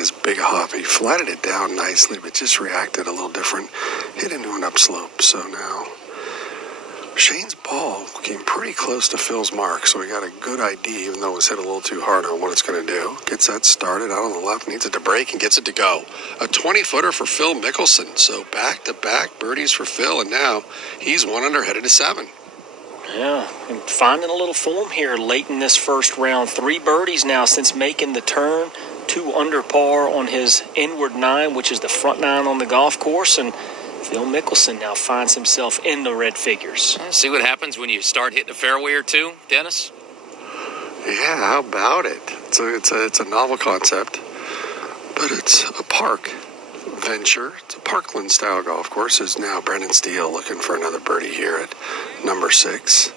as big a huff. He flatted it down nicely, but just reacted a little different. Hit into an upslope. So now Shane's ball came pretty close to Phil's mark, so we got a good idea, even though it was hit a little too hard, on what it's going to do. Gets that started out on the left, needs it to break, and gets it to go. A 20-footer for Phil Mickelson. So back-to-back birdies for Phil, and now he's 1 under, headed to 7. Yeah, and finding a little form here late in this first round. 3 birdies now since making the turn. 2 under par on his inward 9, which is the front 9 on the golf course, and Phil Mickelson now finds himself in the red figures. See what happens when you start hitting a fairway or two, Dennis? Yeah, how about it? It's a novel concept, but it's a park venture. It's a Parkland-style golf course. Is now Brendan Steele looking for another birdie here at number 6.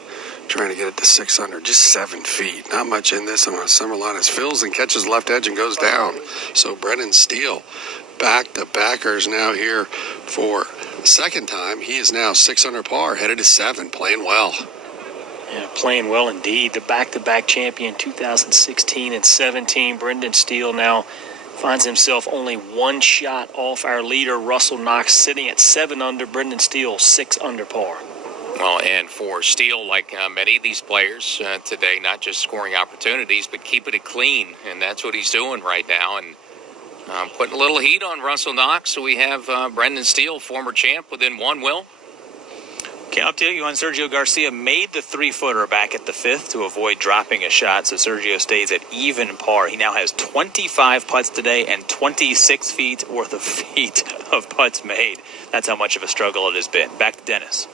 Trying to get it to 6 under, just 7 feet. Not much in this on a summer line as Phil's and catches left edge and goes down. So Brendan Steele, back-to-backers now here for the second time. He is now 6 under par, headed to 7, playing well. Yeah, playing well indeed. The back-to-back champion 2016 and 17. Brendan Steele now finds himself only 1 shot off our leader, Russell Knox, sitting at 7 under. Brendan Steele, 6 under par. Well, and for Steele, like many of these players today, not just scoring opportunities, but keeping it clean. And that's what he's doing right now. And putting a little heat on Russell Knox. So we have Brendan Steele, former champ, within 1, Will. Okay, I'll tell you, Sergio Garcia made the 3-footer back at the 5th to avoid dropping a shot, so Sergio stays at even par. He now has 25 putts today and 26 feet worth of putts made. That's how much of a struggle it has been. Back to Dennis.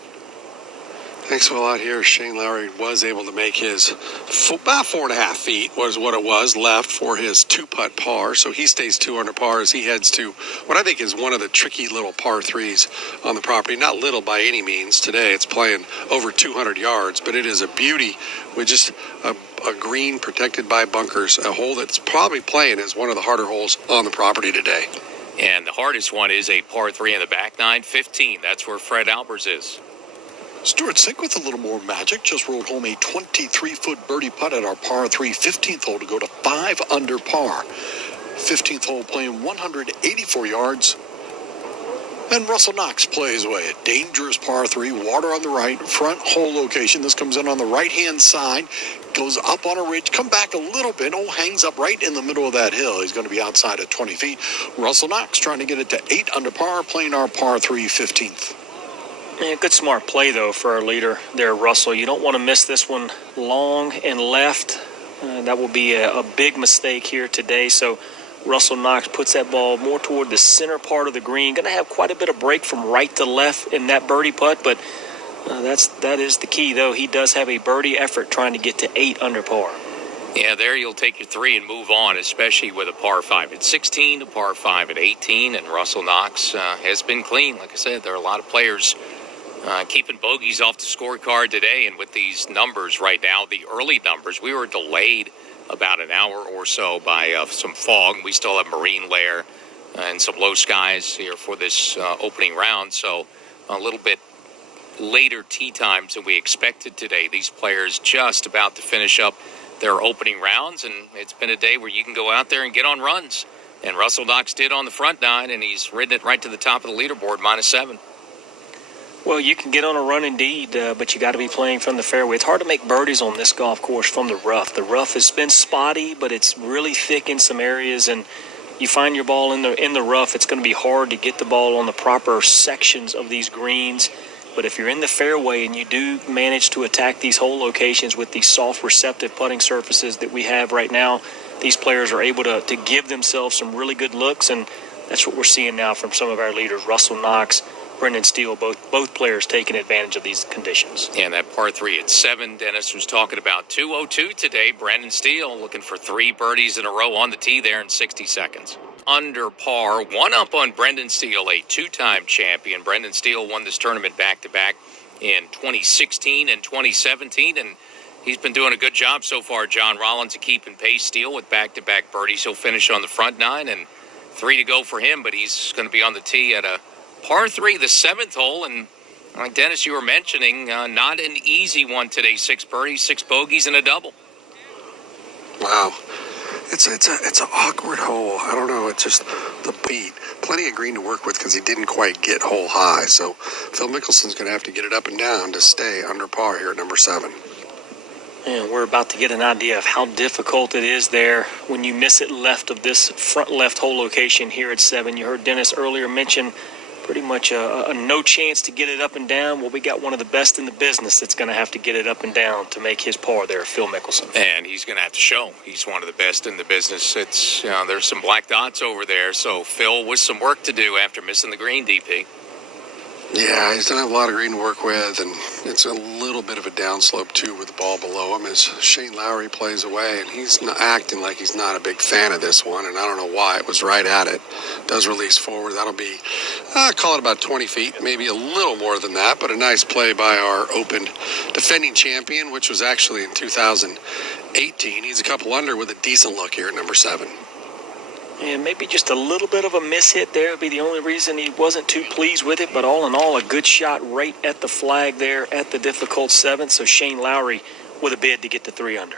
Thanks a lot here. Shane Lowry was able to make his about 4.5 feet was what it was left for his 2-putt par. So he stays 2 under par as he heads to what I think is one of the tricky little par 3s on the property. Not little by any means. Today it's playing over 200 yards, but it is a beauty with just a green protected by bunkers. A hole that's probably playing as one of the harder holes on the property today. And the hardest one is a par 3 in the back 9, 15. That's where Fred Albers is. Stuart Sink with a little more magic just rolled home a 23-foot birdie putt at our par 3 15th hole to go to 5 under par. 15th hole playing 184 yards. And Russell Knox plays away. A dangerous par 3, water on the right, front hole location. This comes in on the right-hand side, goes up on a ridge, come back a little bit, hangs up right in the middle of that hill. He's going to be outside at 20 feet. Russell Knox trying to get it to 8 under par, playing our par 3 15th. Yeah, good smart play, though, for our leader there, Russell. You don't want to miss this one long and left. That will be a big mistake here today. So Russell Knox puts that ball more toward the center part of the green. Going to have quite a bit of break from right to left in that birdie putt, but that is the key, though. He does have a birdie effort trying to get to 8 under par. Yeah, there you'll take your 3 and move on, especially with a par 5 at 16, a par 5 at 18, and Russell Knox has been clean. Like I said, there are a lot of players keeping bogeys off the scorecard today, and with these numbers right now, the early numbers, we were delayed about an hour or so by some fog. We still have marine layer and some low skies here for this opening round, so a little bit later tee times than we expected today. These players just about to finish up their opening rounds, and it's been a day where you can go out there and get on runs. And Russell Knox did on the front 9, and he's ridden it right to the top of the leaderboard, -7. Well, you can get on a run indeed, but you got to be playing from the fairway. It's hard to make birdies on this golf course from the rough. The rough has been spotty, but it's really thick in some areas, and you find your ball in the rough, it's going to be hard to get the ball on the proper sections of these greens. But if you're in the fairway and you do manage to attack these hole locations with these soft, receptive putting surfaces that we have right now, these players are able to give themselves some really good looks, and that's what we're seeing now from some of our leaders, Russell Knox, Brendan Steele, both players taking advantage of these conditions. And that par 3 at 7, Dennis was talking about 202 today. Brendan Steele looking for 3 birdies in a row on the tee there in 60 seconds. Under par, 1 up on Brendan Steele, a 2-time champion. Brendan Steele won this tournament back-to-back in 2016 and 2017, and he's been doing a good job so far, John Rollins, to keep in pace. Steele with back-to-back birdies. He'll finish on the front 9, and 3 to go for him, but he's going to be on the tee at a par 3, the 7th hole, and like Dennis, you were mentioning, not an easy one today. 6 birdies, 6 bogeys, and a double. Wow. It's an awkward hole. I don't know. It's just the beat. Plenty of green to work with because he didn't quite get hole high. So Phil Mickelson's going to have to get it up and down to stay under par here at number 7. And we're about to get an idea of how difficult it is there when you miss it left of this front left hole location here at 7. You heard Dennis earlier mention pretty much a no chance to get it up and down. Well, we got one of the best in the business that's going to have to get it up and down to make his par there, Phil Mickelson. And he's going to have to show he's one of the best in the business. It's there's some black dots over there, so Phil with some work to do after missing the green, DP. Yeah, he's done a lot of green to work with, and it's a little bit of a downslope, too, with the ball below him as Shane Lowry plays away, and he's not acting like he's not a big fan of this one, and I don't know why. It was right at it. Does release forward. That'll be, call it about 20 feet, maybe a little more than that, but a nice play by our Open defending champion, which was actually in 2018. He's a couple under with a decent look here at number 7. And maybe just a little bit of a mishit there would be the only reason he wasn't too pleased with it. But all in all, a good shot right at the flag there at the difficult 7. So Shane Lowry with a bid to get to 3 under.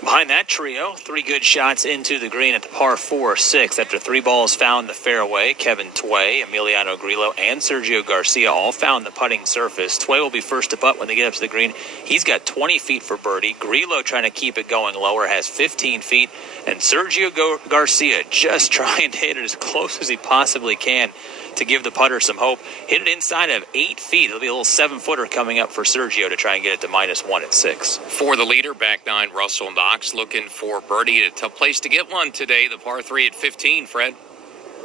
Behind that trio, 3 good shots into the green at the par 4 or 6 after 3 balls found the fairway. Kevin Tway, Emiliano Grillo, and Sergio Garcia all found the putting surface. Tway will be first to putt when they get up to the green. He's got 20 feet for birdie. Grillo trying to keep it going lower, has 15 feet. And Sergio Garcia just trying to hit it as close as he possibly can to give the putter some hope. Hit it inside of 8 feet. It'll be a little 7-footer coming up for Sergio to try and get it to -1 at 6. For the leader, back 9, Russell Knox looking for birdie. A tough place to get one today. The par 3 at 15, Fred.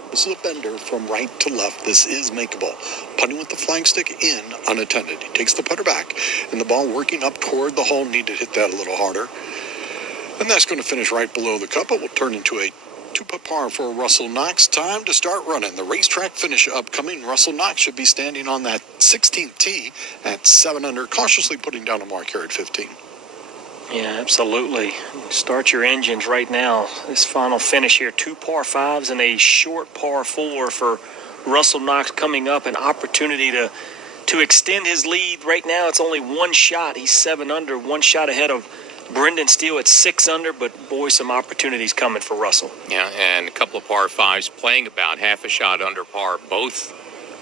This is a bender from right to left. This is makeable. Putting with the flagstick in unattended. He takes the putter back, and the ball working up toward the hole. Need to hit that a little harder. And that's going to finish right below the cup. It will turn into a 2-putt par for Russell Knox. Time to start running. The racetrack finish upcoming. Russell Knox should be standing on that 16th tee at 7 under, cautiously putting down a mark here at 15. Yeah, absolutely. Start your engines right now. This final finish here, 2 par 5s and a short par 4 for Russell Knox coming up. An opportunity to extend his lead. Right now it's only 1 shot. He's 7 under, 1 shot ahead of Brendan Steele at 6 under, but boy, some opportunities coming for Russell. Yeah, and a couple of par 5s playing about half a shot under par, both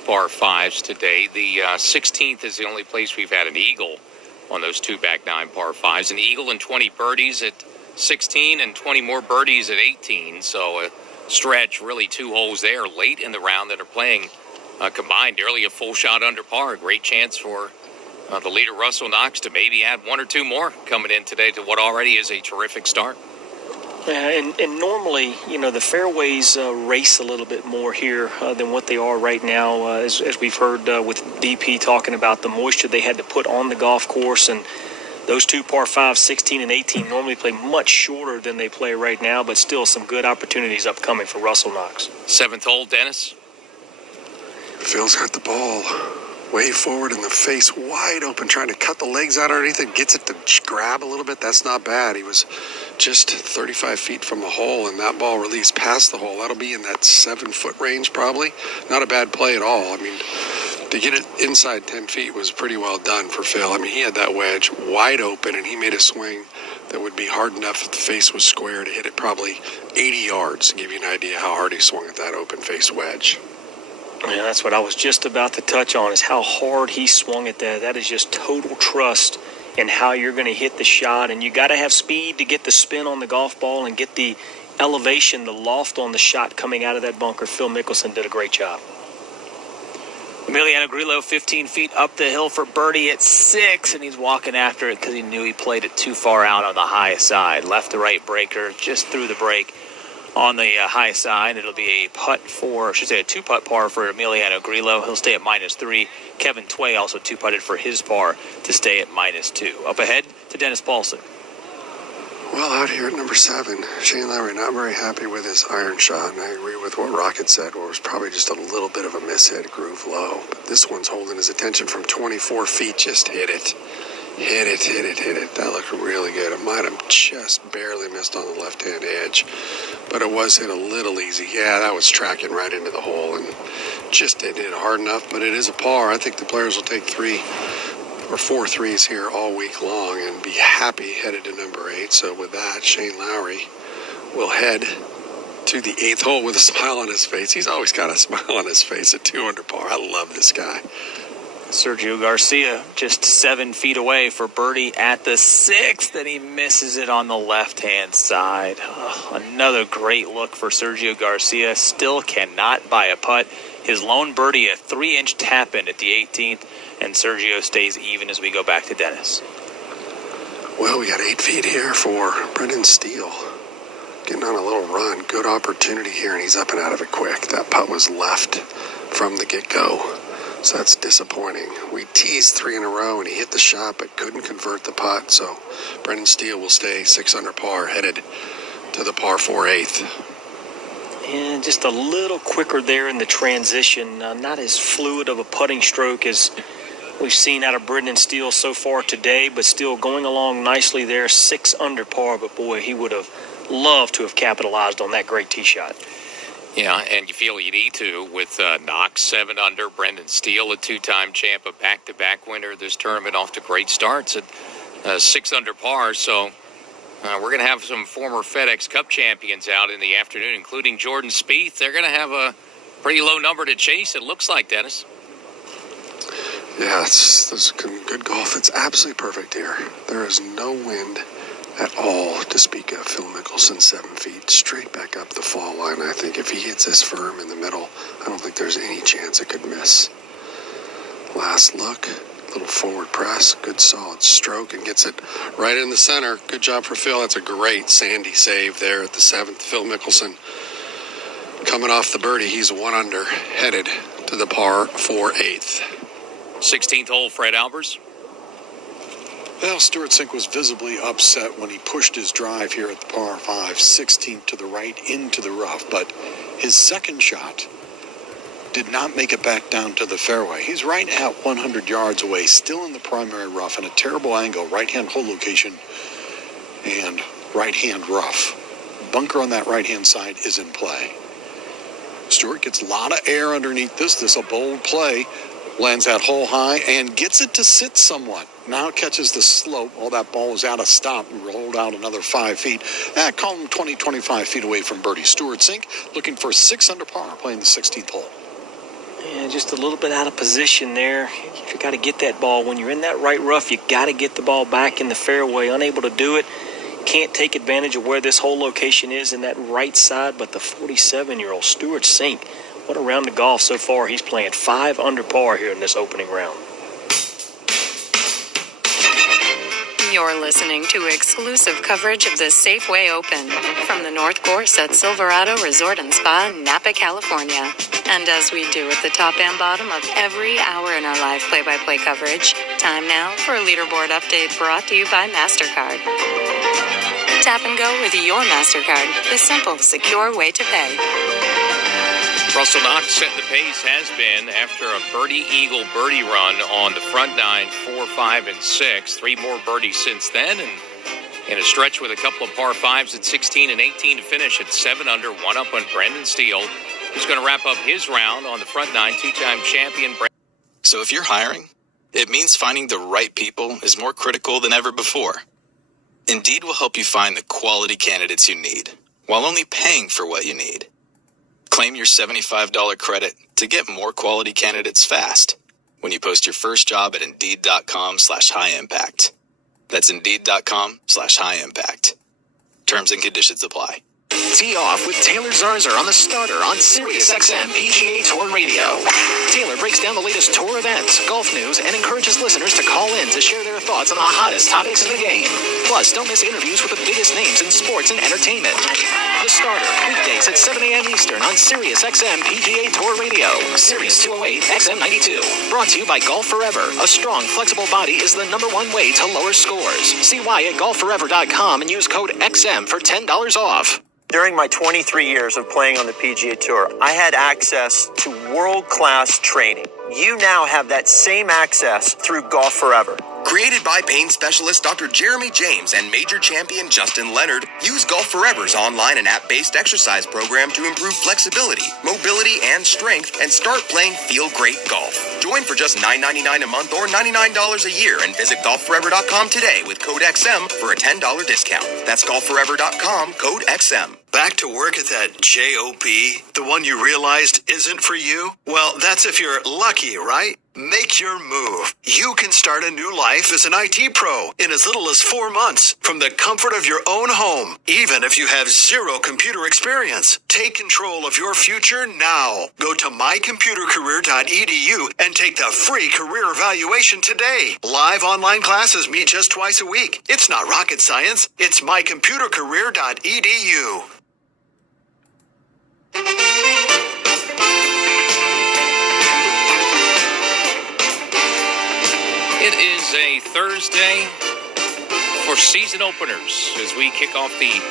par 5s today. The 16th is the only place we've had an eagle on those 2 back 9 par 5s. An eagle and 20 birdies at 16 and 20 more birdies at 18. So a stretch, really 2 holes there late in the round that are playing combined nearly a full shot under par. Great chance for the leader, Russell Knox, to maybe add 1 or 2 more coming in today to what already is a terrific start. And normally, the fairways race a little bit more here than what they are right now, as we've heard with DP talking about the moisture they had to put on the golf course. And those 2 par 5s, 16 and 18, normally play much shorter than they play right now, but still some good opportunities upcoming for Russell Knox. 7th hole, Dennis. Phil's got the ball way forward in the face, wide open, trying to cut the legs out underneath it, gets it to grab a little bit. That's not bad. He was just 35 feet from the hole, and that ball released past the hole. That'll be in that 7-foot range probably. Not a bad play at all. I mean, to get it inside 10 feet was pretty well done for Phil. I mean, he had that wedge wide open, and he made a swing that would be hard enough if the face was square to hit it probably 80 yards, to give you an idea how hard he swung at that open face wedge. Yeah, that's what I was just about to touch on, is how hard he swung at that. That is just total trust in how you're going to hit the shot. And you got to have speed to get the spin on the golf ball and get the elevation, the loft on the shot coming out of that bunker. Phil Mickelson did a great job. Emiliano Grillo 15 feet up the hill for birdie at 6, and he's walking after it because he knew he played it too far out on the high side. Left to right breaker, just through the break. On the high side, it'll be a 2-putt par for Emiliano Grillo. He'll stay at -3. Kevin Tway also 2-putted for his par to stay at -2. Up ahead to Dennis Paulson. Well, out here at number 7, Shane Lowry not very happy with his iron shot, and I agree with what Rocket said, where it was probably just a little bit of a mishit, groove low. But this one's holding his attention from 24 feet, just hit it. Hit it. That looked really good. It might have just barely missed on the left-hand edge, but it was hit a little easy. Yeah, that was tracking right into the hole and just didn't hit hard enough, but it is a par. I think the players will take 3 or 4 threes here all week long and be happy headed to number 8. So with that, Shane Lowry will head to the 8th hole with a smile on his face. He's always got a smile on his face at 2 under par. I love this guy. Sergio Garcia just 7 feet away for birdie at the 6th, and he misses it on the left-hand side. Another great look for Sergio Garcia. Still cannot buy a putt. His lone birdie, a 3-inch tap-in at the 18th, and Sergio stays even as we go back to Dennis. Well, we got 8 feet here for Brendan Steele. Getting on a little run. Good opportunity here, and he's up and out of it quick. That putt was left from the get-go. So that's disappointing. We teased 3 in a row, and he hit the shot, but couldn't convert the putt. So Brendan Steele will stay 6 under par, headed to the par 4 8th. And just a little quicker there in the transition. Not as fluid of a putting stroke as we've seen out of Brendan Steele so far today, but still going along nicely there, 6 under par. But boy, he would have loved to have capitalized on that great tee shot. Yeah, and you feel you need to with Knox 7 under, Brendan Steele, a 2-time champ, a back-to-back winner this tournament, off to great starts at 6 under par. So we're going to have some former FedEx Cup champions out in the afternoon, including Jordan Spieth. They're going to have a pretty low number to chase, it looks like, Dennis. Yeah, it's good golf. It's absolutely perfect here. There is no wind at all to speak of. Phil Mickelson 7 feet straight back up the fall line. I think if he hits this firm in the middle, I don't think there's any chance it could miss. Last look, little forward press, good solid stroke, and gets it right in the center. Good job for Phil. That's a great sandy save there at the 7th. Phil Mickelson coming off the birdie. He's 1 under, headed to the par 4 8th. 16th hole, Fred Albers. Well, Stewart Cink was visibly upset when he pushed his drive here at the par 5, 16th to the right into the rough, but his second shot did not make it back down to the fairway. He's right at 100 yards away, still in the primary rough, in a terrible angle, right-hand hole location, and right-hand rough. Bunker on that right-hand side is in play. Stewart gets a lot of air underneath this. This is a bold play. Lands that hole high and gets it to sit somewhat. Now catches the slope. All that ball was out of stop and rolled out another 5 feet. Call him 20, 25 feet away from birdie. Stewart Cink looking for 6 under par, playing the 16th hole. Yeah, just a little bit out of position there. You got to get that ball. When you're in that right rough, you got to get the ball back in the fairway. Unable to do it. Can't take advantage of where this whole location is in that right side, but the 47-year-old Stewart Cink, what a round of golf so far. He's playing 5 under par here in this opening round. You're listening to exclusive coverage of the Safeway Open from the North Course at Silverado Resort and Spa, Napa, California. And as we do at the top and bottom of every hour in our live play-by-play coverage, time now for a leaderboard update brought to you by MasterCard. Tap and go with your MasterCard, the simple, secure way to pay. Russell Knox setting the pace, has been, after a birdie-eagle birdie run on the front 9, 4, 5, and 6. 3 more birdies since then, and in a stretch with a couple of par 5s at 16 and 18 to finish at 7 under, 1 up on Brendan Steele, who's going to wrap up his round on the front 9, 2-time champion. So if you're hiring, it means finding the right people is more critical than ever before. Indeed will help you find the quality candidates you need, while only paying for what you need. Claim your $75 credit to get more quality candidates fast when you post your first job at Indeed.com/high-impact. That's Indeed.com/high-impact. Terms and conditions apply. Tee off with Taylor Zarzour on the starter on SiriusXM PGA Tour Radio. Taylor breaks down the latest tour events, golf news, and encourages listeners to call in to share their thoughts on the hottest topics in the game. Plus, don't miss interviews with the biggest names in sports and entertainment. The starter, weekdays at 7 a.m. Eastern on SiriusXM PGA Tour Radio. Sirius 208 XM92. Brought to you by Golf Forever. A strong, flexible body is the #1 way to lower scores. See why at golfforever.com and use code XM for $10 off. During my 23 years of playing on the PGA Tour, I had access to world-class training. You now have that same access through Golf Forever. Created by pain specialist Dr. Jeremy James and major champion Justin Leonard, use Golf Forever's online and app-based exercise program to improve flexibility, mobility, and strength, and start playing feel-great golf. Join for just $9.99 a month or $99 a year and visit golfforever.com today with code XM for a $10 discount. That's golfforever.com, code XM. Back to work at that job, the one you realized isn't for you? Well, that's if you're lucky, right? Make your move. You can start a new life as an IT pro in as little as 4 months from the comfort of your own home, even if you have zero computer experience. Take control of your future now. Go to mycomputercareer.edu and take the free career evaluation today. Live online classes meet just twice a week. It's not rocket science. It's mycomputercareer.edu. It is a Thursday for season openers as we kick off the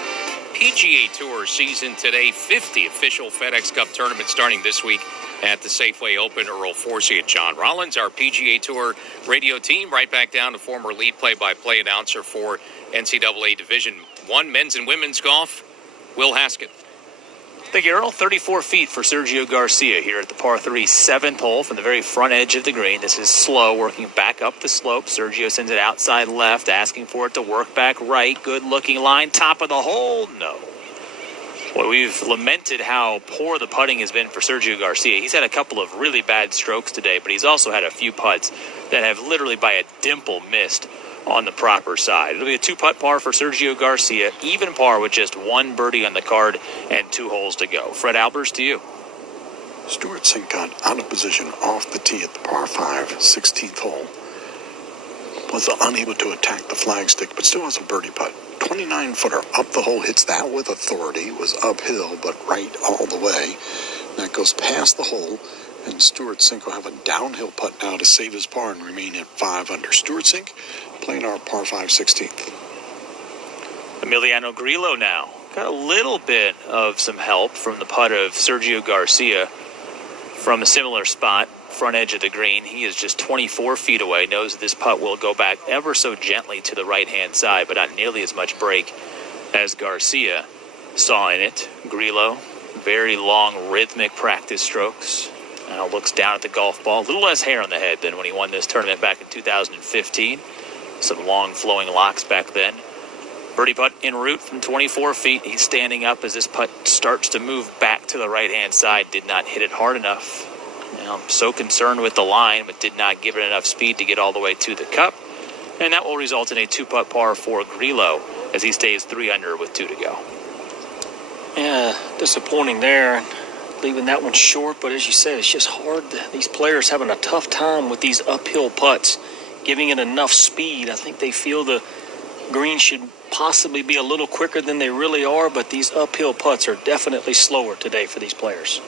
PGA Tour season today. 50 official FedEx Cup tournament starting this week at the Safeway Open. Earl Forsey and John Rollins, our PGA Tour radio team, right back down to former lead play-by-play announcer for NCAA Division I men's and women's golf, Will Haskett. Thank you, Earl. 34 feet for Sergio Garcia here at the par 3 7th hole from the very front edge of the green. This is slow, working back up the slope. Sergio sends it outside left, asking for it to work back right. Good-looking line, top of the hole. No. Well, we've lamented how poor the putting has been for Sergio Garcia. He's had a couple of really bad strokes today, but he's also had a few putts that have literally by a dimple missed on the proper side. It'll be a 2-putt par for Sergio Garcia, even par with just 1 birdie on the card and 2 holes to go. Fred Albers, to you. Stuart Sink got out of position off the tee at the par 5 16th hole. Was unable to attack the flagstick, but still has a birdie putt. 29-footer up the hole, hits that with authority. Was uphill, but right all the way. That goes past the hole, and Stuart Sink will have a downhill putt now to save his par and remain at 5 under. Stuart Sink playing our par 5 16th. Emiliano Grillo now. Got a little bit of some help from the putt of Sergio Garcia from a similar spot, front edge of the green. He is just 24 feet away. Knows that this putt will go back ever so gently to the right-hand side, but not nearly as much break as Garcia saw in it. Grillo, very long, rhythmic practice strokes. Now looks down at the golf ball. A little less hair on the head than when he won this tournament back in 2015. Some long flowing locks back then. Birdie putt en route from 24 feet. He's standing up as this putt starts to move back to the right-hand side. Did not hit it hard enough. Now, I'm so concerned with the line, but did not give it enough speed to get all the way to the cup. And that will result in a 2-putt par for Grillo as he stays 3 under with 2 to go. Yeah, disappointing there. Leaving that one short, but as you said, it's just hard. These players having a tough time with these uphill putts, giving it enough speed. I think they feel the green should possibly be a little quicker than they really are, but these uphill putts are definitely slower today for these players.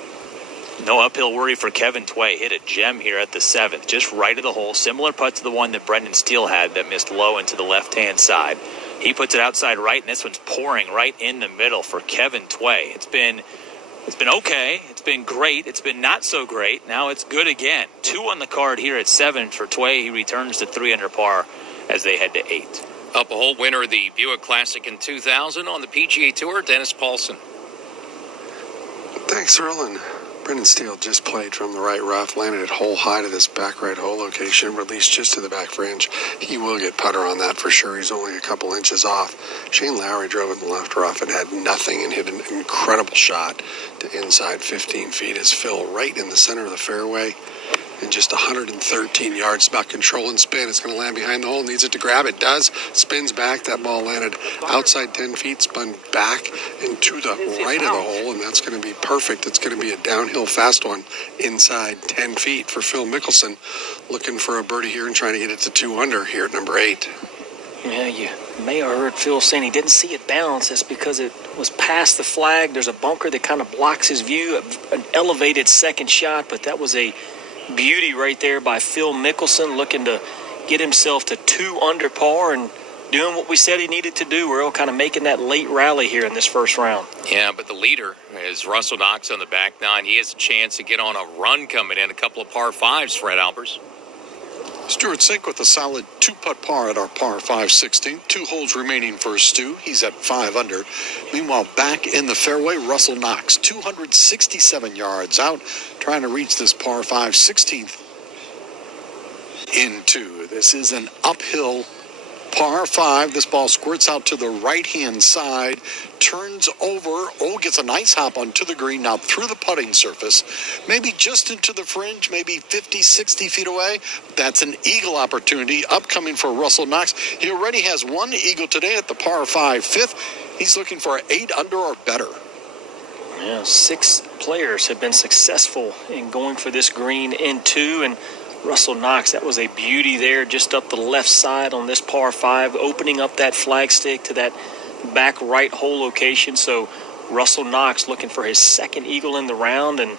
No uphill worry for Kevin Tway. Hit a gem here at the 7th, just right of the hole. Similar putt to the one that Brendan Steele had that missed low into the left-hand side. He puts it outside right, and this one's pouring right in the middle for Kevin Tway. It's been okay. It's been great. It's been not so great. Now it's good again. 2 on the card here at 7 for Tway. He returns to 3 under par as they head to 8. Up a hole winner of the Buick Classic in 2000 on the PGA Tour, Dennis Paulson. Thanks, Earl. And Brendan Steele just played from the right rough, landed at hole high to this back right hole location, released just to the back fringe. He will get putter on that for sure. He's only a couple inches off. Shane Lowry drove in the left rough and had nothing and hit an incredible shot to inside 15 feet. His fill right in the center of the fairway. And just 113 yards, about control and spin. It's going to land behind the hole, needs it to grab. It does. Spins back. That ball landed outside 10 feet, spun back and to the right of the hole, and that's going to be perfect. It's going to be a downhill fast one inside 10 feet for Phil Mickelson, looking for a birdie here and trying to get it to 2 under here at number 8. Yeah, you may have heard Phil saying he didn't see it bounce. That's because it was past the flag. There's a bunker that kind of blocks his view, an elevated second shot, but that was a beauty right there by Phil Mickelson, looking to get himself to 2 under par and doing what we said he needed to do. We're all kind of making that late rally here in this first round. Yeah, but the leader is Russell Knox on the back 9. He has a chance to get on a run coming in, a couple of par 5s, Fred Albers. Stuart Sink with a solid 2-putt par at our par 5 16. 2 holes remaining for Stu. He's at 5 under. Meanwhile, back in the fairway, Russell Knox, 267 yards out, trying to reach this par 5 16th into. This is an uphill Par 5. This ball squirts out to the right-hand side, turns over. Gets a nice hop onto the green, now through the putting surface. Maybe just into the fringe, maybe 50, 60 feet away. That's an eagle opportunity upcoming for Russell Knox. He already has one eagle today at the par 5 fifth. He's looking for 8 under or better. Yeah, 6 players have been successful in going for this green in 2, and Russell Knox, that was a beauty there just up the left side on this par 5, opening up that flagstick to that back right hole location. So Russell Knox looking for his second eagle in the round and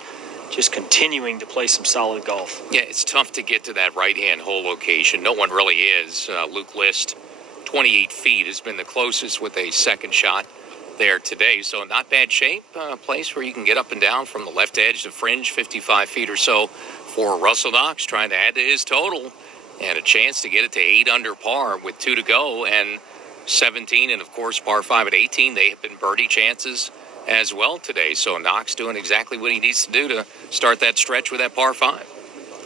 just continuing to play some solid golf. Yeah, it's tough to get to that right-hand hole location. No one really is. Luke List, 28 feet, has been the closest with a second shot there today. So not bad shape, a place where you can get up and down from the left edge to fringe, 55 feet or so for Russell Knox, trying to add to his total and a chance to get it to 8 under par with 2 to go, and 17 and of course par 5 at 18. They have been birdie chances as well today. So Knox doing exactly what he needs to do to start that stretch with that par 5.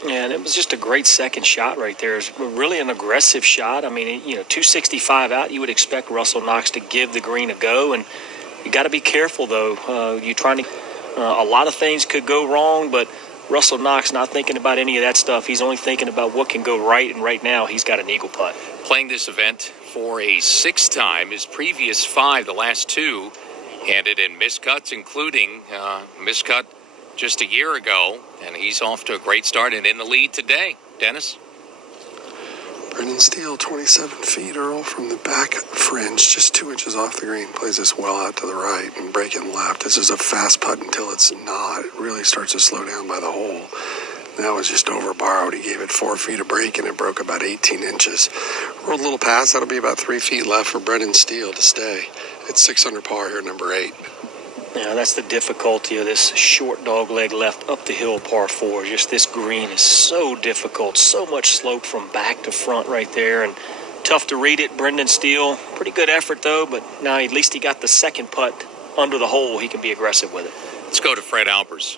Yeah, and it was just a great second shot right there. It's really an aggressive shot. I mean, 265 out, you would expect Russell Knox to give the green a go, and you got to be careful though. You're trying to. A lot of things could go wrong, but Russell Knox not thinking about any of that stuff. He's only thinking about what can go right, and right now he's got an eagle putt. Playing this event for a 6th time. His previous 5, the last 2, ended in miscuts, including miscut just a year ago, and he's off to a great start and in the lead today. Dennis? Brendan Steele, 27 feet, Earl, from the back fringe, just 2 inches off the green, plays this well out to the right and breaking left. This is a fast putt until it's not. It really starts to slow down by the hole. That was just over borrowed. He gave it 4 feet of break, and it broke about 18 inches. Rolled a little past. That'll be about 3 feet left for Brendan Steele to stay. It's 6 under par here, number 8. Yeah, that's the difficulty of this short dog leg left up the hill par 4. Just this green is so difficult, so much slope from back to front right there, and tough to read it. Brendan Steele, pretty good effort though, but now at least he got the second putt under the hole. He can be aggressive with it. Let's go to Fred Albers.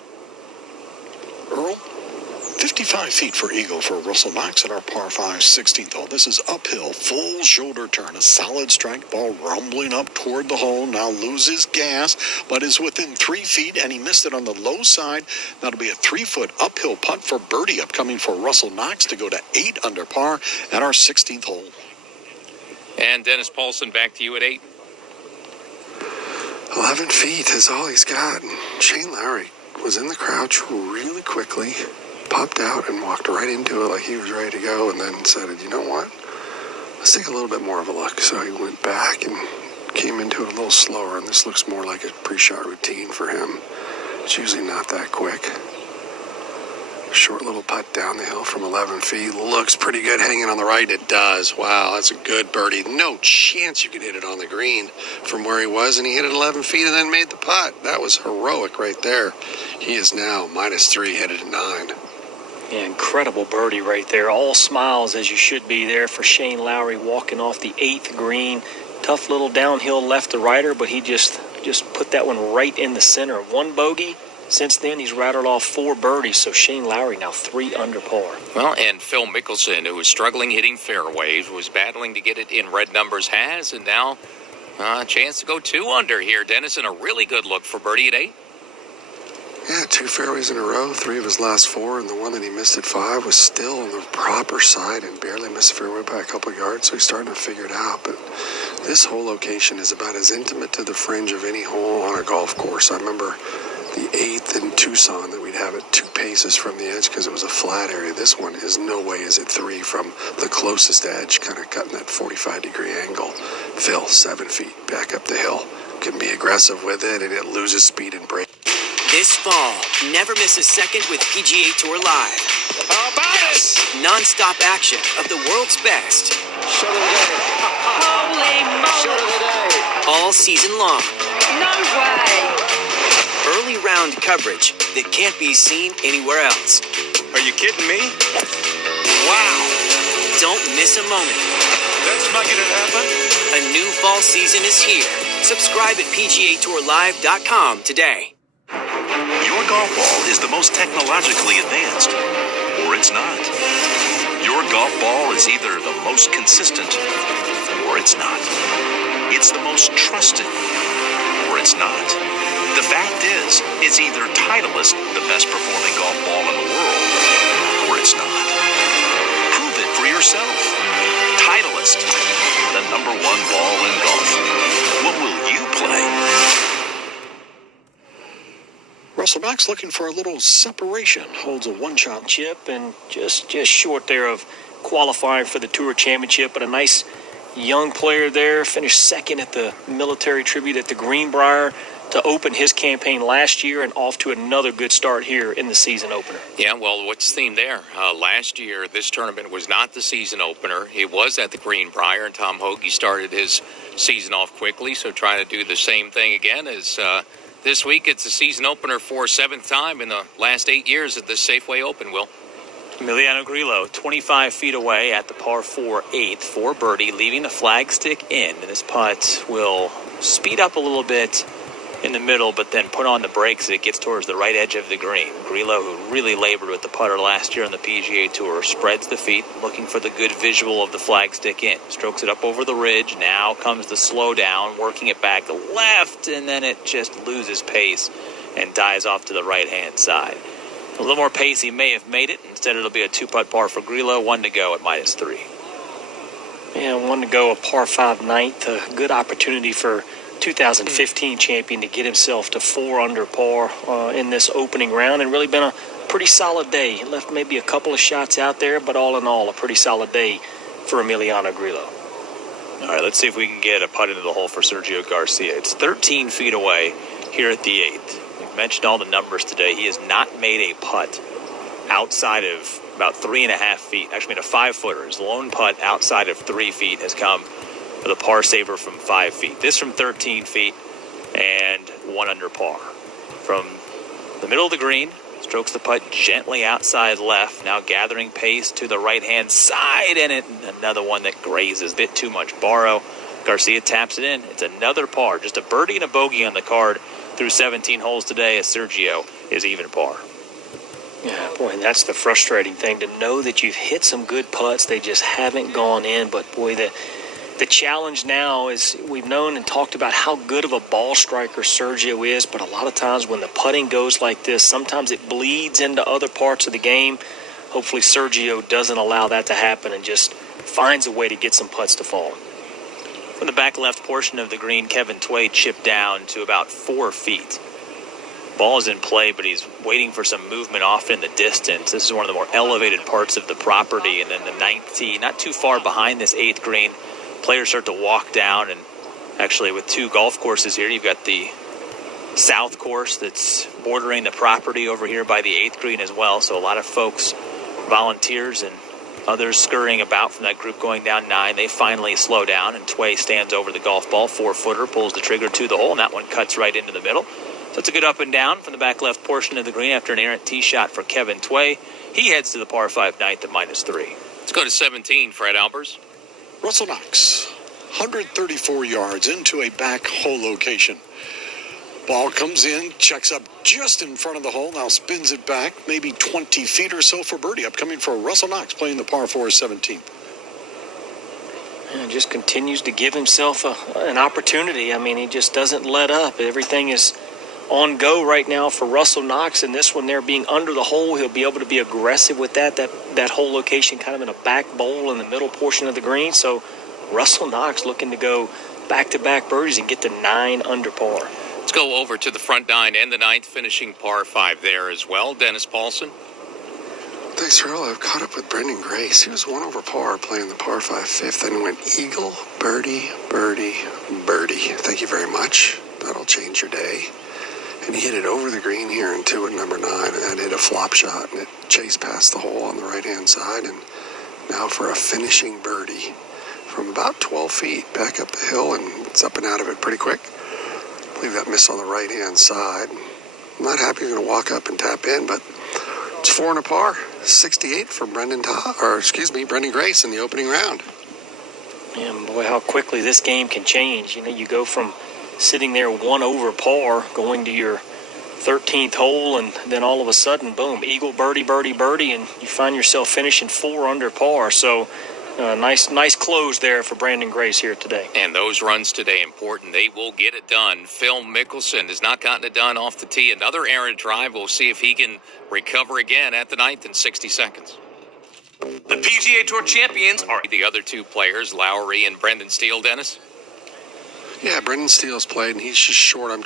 Earl, 55 feet for eagle for Russell Knox at our par 5 16th hole. This is uphill, full shoulder turn, a solid strike ball rumbling up toward the hole. Now loses gas, but is within 3 feet, and he missed it on the low side. That'll be a 3-foot uphill putt for birdie upcoming for Russell Knox to go to 8 under par at our 16th hole. And Dennis Paulson, back to you at 8. 11 feet is all he's got. Shane Lowry was in the crouch really quickly, popped out and walked right into it like he was ready to go, and then said, you know what, let's take a little bit more of a look. So he went back and came into it a little slower, and this looks more like a pre-shot routine for him. It's usually not that quick. Short little putt down the hill from 11 feet. Looks pretty good hanging on the right. It does. Wow, that's a good birdie. No chance you could hit it on the green from where he was, and he hit it 11 feet and then made the putt. That was heroic right there. He is now -3, headed to 9. Yeah, incredible birdie right there. All smiles as you should be there for Shane Lowry walking off the 8th green. Tough little downhill left to righter, but he just put that one right in the center. 1 bogey. Since then, he's rattled off 4 birdies, so Shane Lowry now 3 under par. Well, and Phil Mickelson, who was struggling hitting fairways, was battling to get it in red numbers, has, and now a chance to go 2 under here. Dennis, in a really good look for birdie at 8. Yeah, 2 fairways in a row, 3 of his last 4, and the one that he missed at 5 was still on the proper side and barely missed the fairway by a couple of yards, so he's starting to figure it out. But this whole location is about as intimate to the fringe of any hole on a golf course. I remember the 8th in Tucson that we'd have it 2 paces from the edge because it was a flat area. This one is no way is it 3 from the closest edge, kind of cutting that 45-degree angle. Phil, 7 feet back up the hill. Can be aggressive with it, and it loses speed and break. This fall, never miss a second with PGA Tour Live. How about it? Non-stop action of the world's best. Shot of the day. Holy moly! Shot of the day. All season long. No way! Early round coverage that can't be seen anywhere else. Are you kidding me? Wow! Don't miss a moment. That's making it happen. A new fall season is here. Subscribe at PGATourLive.com today. Your golf ball is the most technologically advanced, or it's not. Your golf ball is either the most consistent, or it's not. It's the most trusted, or it's not. The fact is, it's either Titleist, the best performing golf ball in the world, or it's not. Prove it for yourself. Titleist, the #1 ball in golf. What will you play? Russell Knox looking for a little separation. Holds a one-shot chip and just short there of qualifying for the Tour Championship, but a nice young player there. Finished second at the military tribute at the Greenbrier to open his campaign last year, and off to another good start here in the season opener. Yeah, well, what's the theme there? Last year, this tournament was not the season opener. It was at the Greenbrier, and Tom Hoag started his season off quickly, so trying to do the same thing again as this week. It's the season opener for 7th time in the last 8 years at the Safeway Open, Will. Emiliano Grillo, 25 feet away at the par 4 8th for birdie, leaving the flagstick in. This putt will speed up a little bit in the middle, but then put on the brakes as it gets towards the right edge of the green. Grillo, who really labored with the putter last year on the PGA Tour, spreads the feet, looking for the good visual of the flagstick in. Strokes it up over the ridge. Now comes the slow down, working it back to left, and then it just loses pace and dies off to the right-hand side. A little more pace, he may have made it. Instead, it'll be a 2-putt par for Grillo, 1 to go at -3. Yeah, 1 to go, a par 5 ninth. A good opportunity for 2015 champion to get himself to 4 under par in this opening round, and really been a pretty solid day. He left maybe a couple of shots out there, but all in all, a pretty solid day for Emiliano Grillo. All right, let's see if we can get a putt into the hole for Sergio Garcia. It's 13 feet away here at the 8th. We've mentioned all the numbers today. He has not made a putt outside of about 3.5 feet. Actually, made a 5-footer. His lone putt outside of 3 feet has come with a par saver from 5 feet. This from 13 feet and 1 under par. From the middle of the green, strokes the putt gently outside left, now gathering pace to the right-hand side, and another one that grazes. Bit too much borrow. Garcia taps it in. It's another par. Just a birdie and a bogey on the card through 17 holes today, as Sergio is even par. Yeah, boy, and that's the frustrating thing, to know that you've hit some good putts. They just haven't gone in, but boy, the challenge now is, we've known and talked about how good of a ball striker Sergio is, but a lot of times when the putting goes like this, sometimes it bleeds into other parts of the game. Hopefully Sergio doesn't allow that to happen and just finds a way to get some putts to fall. From the back left portion of the green, Kevin Tway chipped down to about 4 feet. Ball is in play, but he's waiting for some movement off in the distance. This is one of the more elevated parts of the property, and then the 9th tee, not too far behind this 8th green. Players start to walk down, and actually with 2 golf courses here, you've got the south course that's bordering the property over here by the 8th green as well. So a lot of folks, volunteers and others scurrying about from that group going down 9. They finally slow down, and Tway stands over the golf ball, 4-footer, pulls the trigger to the hole, and that one cuts right into the middle. So it's a good up and down from the back left portion of the green after an errant tee shot for Kevin Tway. He heads to the par 5 ninth at -3. Let's go to 17, Fred Albers. Russell Knox, 134 yards into a back hole location. Ball comes in, checks up just in front of the hole, now spins it back, maybe 20 feet or so for birdie. Upcoming for Russell Knox, playing the par 4 17th. And just continues to give himself an opportunity. I mean, he just doesn't let up. Everything is on go right now for Russell Knox, and this one there being under the hole, he'll be able to be aggressive with that hole location kind of in a back bowl in the middle portion of the green. So Russell Knox looking to go back-to-back birdies and get to 9 under par. Let's go over to the front 9 and the 9th, finishing par 5 there as well. Dennis Paulson. Thanks, Earl. I've caught up with Brendan Grace. He was 1 over par playing the par 5 5th, and went eagle, birdie, birdie, birdie. Thank you very much. That'll change your day. And he hit it over the green here in 2 at number 9, and that hit a flop shot, and it chased past the hole on the right-hand side, and now for a finishing birdie from about 12 feet back up the hill, and it's up and out of it pretty quick. I believe that miss on the right-hand side. I'm not happy you're going to walk up and tap in, but it's 4 and a par, 68 for Brendan Grace in the opening round. And boy, how quickly this game can change. You know, you go from sitting there 1 over par, going to your 13th hole, and then all of a sudden, boom, eagle, birdie, birdie, birdie, and you find yourself finishing 4 under par. So nice close there for Brandon Grace here today. And those runs today important. They will get it done. Phil Mickelson has not gotten it done off the tee. Another errant drive. We'll see if he can recover again at the 9th in 60 seconds. The PGA Tour champions are The other two players, Lowry and Brendan Steele, Dennis. Yeah, Brendan Steele's played, and he's just short. I'm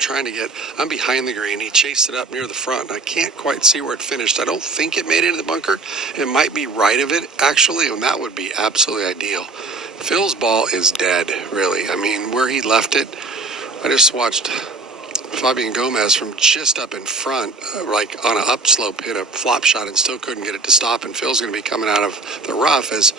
behind the green. He chased it up near the front, and I can't quite see where it finished. I don't think it made it into the bunker. It might be right of it, actually, and that would be absolutely ideal. Phil's ball is dead, really. I mean, where he left it, I just watched Fabian Gomez from just up in front, like on an upslope, hit a flop shot and still couldn't get it to stop, and Phil's going to be coming out of the rough as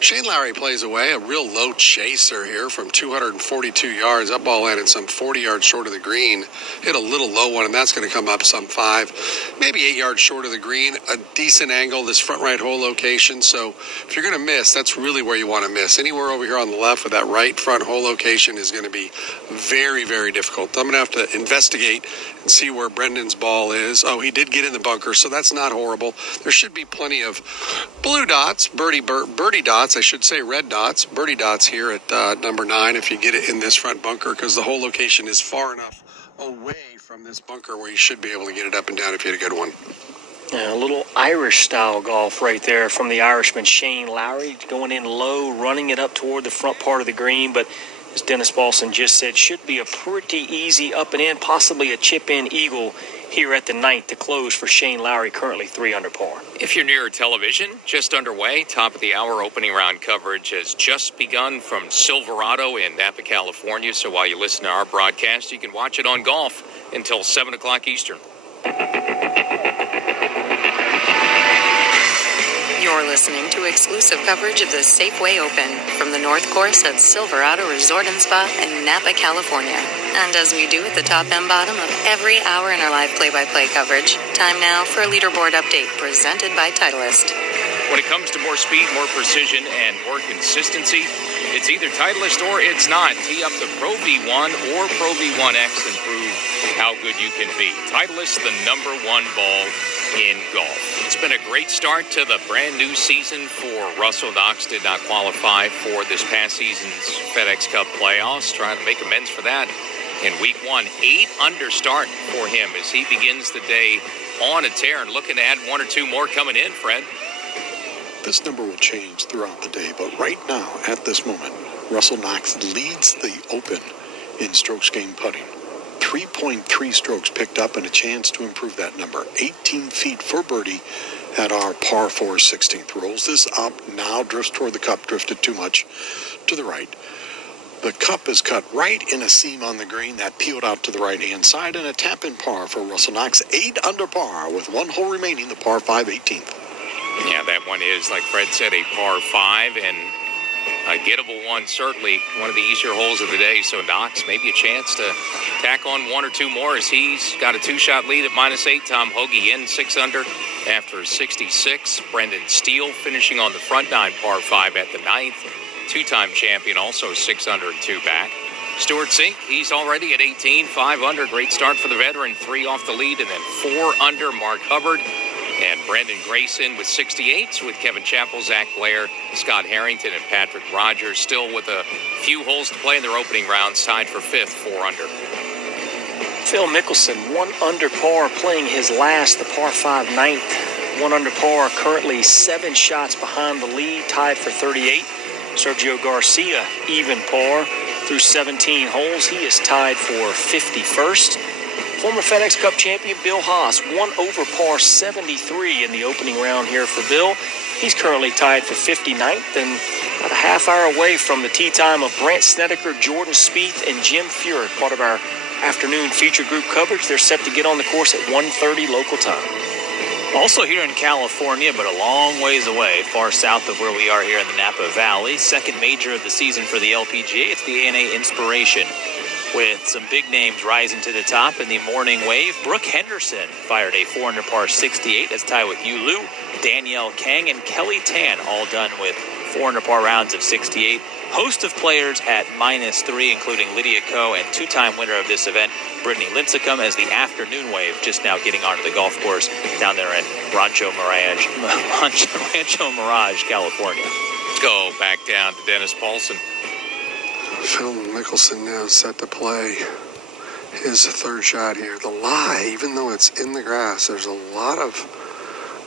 Shane Lowry plays away, a real low chaser here from 242 yards. That ball landed some 40 yards short of the green. Hit a little low one, and that's going to come up some 5, maybe 8 yards short of the green. A decent angle, this front right hole location. So if you're going to miss, that's really where you want to miss. Anywhere over here on the left with that right front hole location is going to be very, very difficult. I'm going to have to investigate and see where Brendan's ball is. Oh, he did get in the bunker, so that's not horrible. There should be plenty of blue dots, birdie dots, I should say red dots, birdie dots here at number 9 if you get it in this front bunker, because the whole location is far enough away from this bunker where you should be able to get it up and down if you had a good one. A little Irish-style golf right there from the Irishman Shane Lowry, going in low, running it up toward the front part of the green, but as Dennis Paulson just said, should be a pretty easy up and in, possibly a chip-in eagle here at the 9th to close for Shane Lowry, currently 3 under par. If you're near television, just underway, top of the hour opening round coverage has just begun from Silverado in Napa, California. So while you listen to our broadcast, you can watch it on golf until 7 o'clock Eastern. You're listening to exclusive coverage of the Safeway Open from the North Course at Silverado Resort and Spa in Napa, California. And as we do at the top and bottom of every hour in our live play-by-play coverage, time now for a leaderboard update presented by Titleist. When it comes to more speed, more precision, and more consistency, it's either Titleist or it's not. Tee up the Pro V1 or Pro V1X and prove how good you can be. Titleist, the number 1 ball in golf. It's been a great start to the brand new season for Russell Knox. Did not qualify for this past season's FedEx Cup playoffs. Trying to make amends for that in week 1. 8 under start for him as he begins the day on a tear and looking to add 1 or 2 more coming in, Fred. This number will change throughout the day, but right now, at this moment, Russell Knox leads the Open in strokes gained putting. 3.3 strokes picked up and a chance to improve that number. 18 feet for birdie at our par 4 16th. Rolls this up, now drifts toward the cup, drifted too much to the right. The cup is cut right in a seam on the green that peeled out to the right-hand side, and a tap-in par for Russell Knox. 8 under par with 1 hole remaining, the par 5 18th. Yeah, that one is, like Fred said, a par 5 and a gettable one, certainly one of the easier holes of the day. So Knox, maybe a chance to tack on 1 or 2 more as he's got a 2-shot lead at -8. Tom Hoag in 6 under after 66. Brendan Steele finishing on the front 9 par 5 at the 9th. 2-time champion, also 6 under and 2 back. Stuart Sink, he's already at 18, 5 under. Great start for the veteran, 3 off the lead, and then 4 under Mark Hubbard. And Brendan Grayson with 68s with Kevin Chappell, Zach Blair, Scott Harrington, and Patrick Rogers still with a few holes to play in their opening rounds, tied for 5th, 4 under. Phil Mickelson, 1 under par, playing his last, the par 5 9th. 1 under par, currently 7 shots behind the lead, tied for 38. Sergio Garcia, even par through 17 holes. He is tied for 51st. Former FedEx Cup champion Bill Haas, 1 over par 73 in the opening round here for Bill. He's currently tied for 59th and about a half hour away from the tee time of Brant Snedeker, Jordan Spieth, and Jim Furyk, part of our afternoon feature group coverage. They're set to get on the course at 1:30 local time. Also here in California, but a long ways away, far south of where we are here in the Napa Valley. Second major of the season for the LPGA. It's the ANA Inspiration, with some big names rising to the top in the morning wave. Brooke Henderson fired a 4 under par 68 as tied with Yu Liu, Danielle Kang, and Kelly Tan, all done with 4 under par rounds of 68. host of players at -3, including Lydia Ko and two-time winner of this event, Brittany Lincecum, as the afternoon wave just now getting onto the golf course down there at Rancho Mirage, California. Go back down to Dennis Paulson. Phil Mickelson now set to play his third shot here. The lie, even though it's in the grass, there's a lot of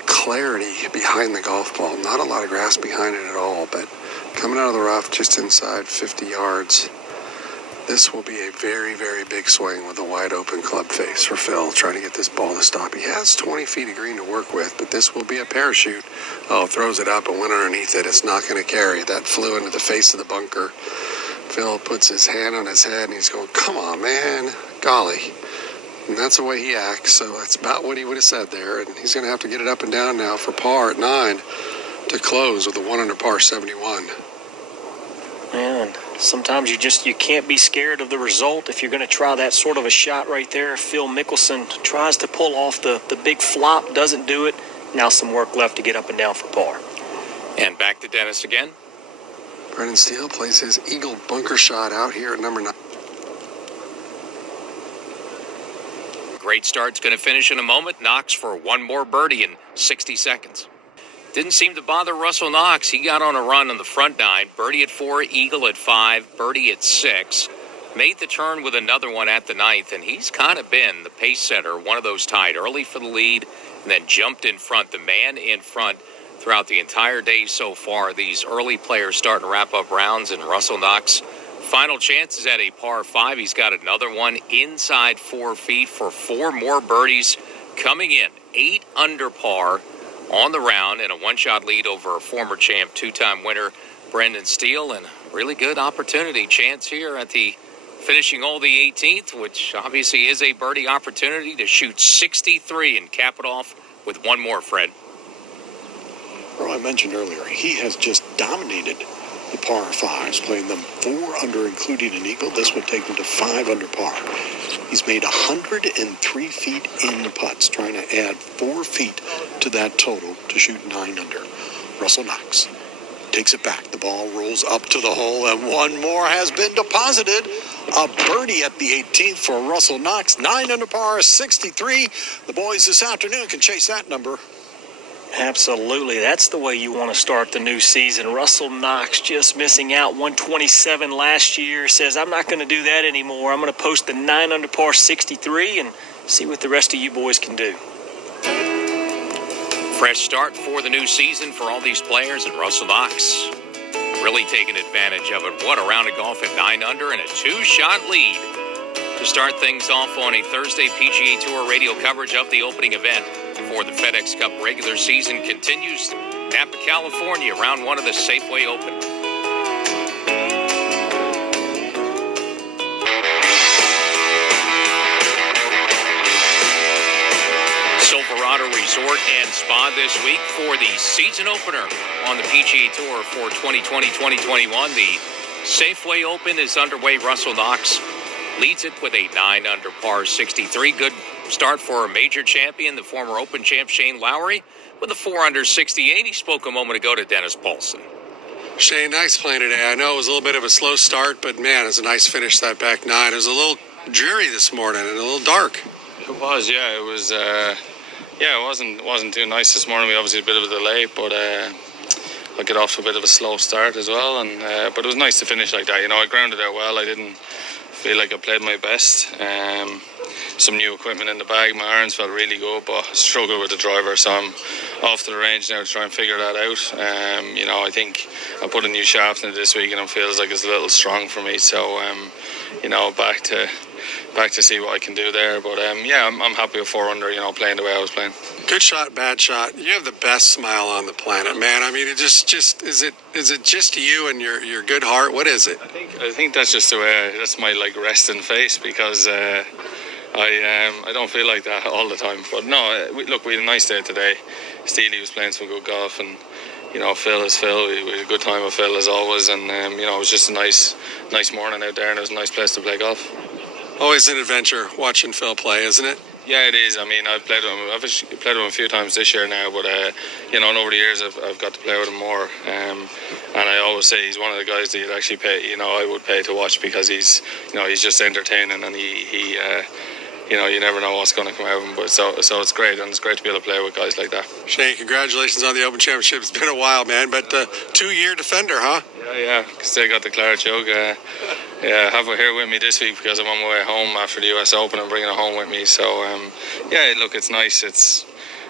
clarity behind the golf ball. Not a lot of grass behind it at all, but coming out of the rough just inside 50 yards, this will be a very, very big swing with a wide open club face for Phil, trying to get this ball to stop. He has 20 feet of green to work with, but this will be a parachute. Oh, throws it up and went underneath it. It's not going to carry. That flew into the face of the bunker. Phil puts his hand on his head and he's going, come on, man. Golly. And that's the way he acts, so that's about what he would have said there. And he's going to have to get it up and down now for par at 9 to close with a 1 under par 71. Man, sometimes you can't be scared of the result if you're going to try that sort of a shot right there. Phil Mickelson tries to pull off the big flop, doesn't do it. Now some work left to get up and down for par. And back to Dennis again. Brendan Steele plays his eagle bunker shot out here at number 9. Great start's going to finish in a moment. Knox for one more birdie in 60 seconds. Didn't seem to bother Russell Knox. He got on a run on the front 9. Birdie at 4, eagle at 5, birdie at 6. Made the turn with another one at the 9th, and he's kind of been the pace setter, one of those tied early for the lead, and then jumped in front, the man in front throughout the entire day so far. These early players starting to wrap up rounds, and Russell Knox, final chance is at a par 5. He's got another one inside 4 feet for 4 more birdies coming in. 8 under par on the round and a one-shot lead over a former champ, two-time winner Brendan Steele, and really good opportunity chance here at the finishing hole, the 18th, which obviously is a birdie opportunity to shoot 63 and cap it off with one more, Fred. Well, I mentioned earlier, he has just dominated the par 5s, playing them 4 under, including an eagle. This would take him to 5 under par. He's made 103 feet in putts, trying to add 4 feet to that total to shoot 9 under. Russell Knox takes it back. The ball rolls up to the hole, and one more has been deposited. A birdie at the 18th for Russell Knox. 9 under par, 63. The boys this afternoon can chase that number. Absolutely. That's the way you want to start the new season. Russell Knox just missing out 127 last year. Says, I'm not going to do that anymore. I'm going to post the 9 under par 63 and see what the rest of you boys can do. Fresh start for the new season for all these players, and Russell Knox really taking advantage of it. What a round of golf at 9 under and a 2-shot lead to start things off on a Thursday. PGA Tour radio coverage of the opening event for the FedEx Cup regular season continues. Napa, California, round 1 of the Safeway Open. Silverado Resort and Spa this week for the season opener on the PGA Tour for 2020-2021. The Safeway Open is underway. Russell Knox leads it with a 9 under par 63. Good start for a major champion, the former Open champ Shane Lowry, with a 4 under 68. He spoke a moment ago to Dennis Paulson. Shane, nice playing today. I know it was a little bit of a slow start, but man, it was a nice finish, that back 9. It was a little dreary this morning and a little dark. It was, yeah. It was, it wasn't too nice this morning. We obviously had a bit of a delay, but I got off to a bit of a slow start as well. But it was nice to finish like that. You know, I grounded out well. I didn't feel like I played my best. Some new equipment in the bag. My irons felt really good, but I struggled with the driver, so I'm off to the range now to try and figure that out. You know, I think I put a new shaft in it this week, and it feels like it's a little strong for me. So, you know, back to see what I can do there. But I'm happy with 4 under. You know, playing the way I was playing. Good shot, bad shot. You have the best smile on the planet, man. I mean, it just is it just you and your good heart? What is it? I think that's just the way. That's my resting face, because I don't feel like that all the time. But no, we had a nice day today. Steely was playing some good golf, and you know, Phil is Phil. We had a good time with Phil as always, and you know, it was just a nice morning out there, and it was a nice place to play golf. Always an adventure watching Phil play, isn't it? Yeah, it is. I mean, I've played with him. I've actually played with him a few times this year now, but you know, and over the years I've got to play with him more. And I always say he's one of the guys that you'd actually pay. You know, I would pay to watch because he's just entertaining, and he you know, you never know what's going to come out of him. But so it's great, and it's great to be able to play with guys like that. Shane, congratulations on the Open Championship. It's been a while, man, but 2-year defender, huh? Yeah. Still got the Claret jug. Yeah, I have it here with me this week because I'm on my way home after the US Open. I'm bringing it home with me. So, yeah, look, it's nice. It's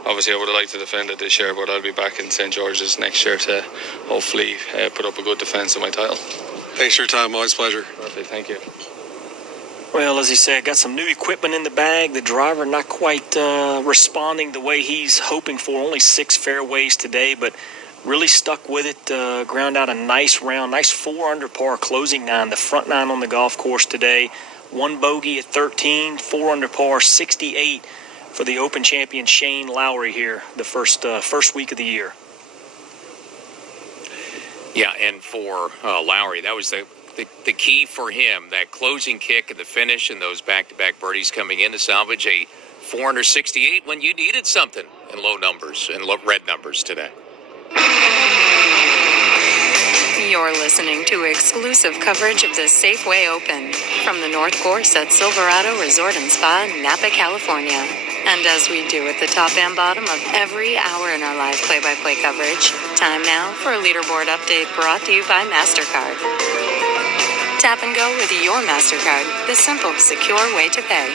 obviously I would have liked to defend it this year, but I'll be back in St. George's next year to hopefully put up a good defense of my title. Thanks for your time. Always a pleasure. Perfect. Thank you. Well, as he said, got some new equipment in the bag. The driver not quite responding the way he's hoping for. Only 6 fairways today, but really stuck with it. Ground out a nice round, nice 4 under par closing 9. The front 9 on the golf course today. 1 bogey at 13, 4 under par, 68 for the Open champion Shane Lowry here, the first week of the year. Yeah, and for Lowry, that was the key for him, that closing kick at the finish and those back-to-back birdies coming in to salvage a 468 when you needed something in low numbers and red numbers today. You're listening to exclusive coverage of the Safeway Open from the North Course at Silverado Resort and Spa, Napa, California. And as we do at the top and bottom of every hour in our live play-by-play coverage, time now for a leaderboard update brought to you by MasterCard. Tap and go with your MasterCard, the simple, secure way to pay.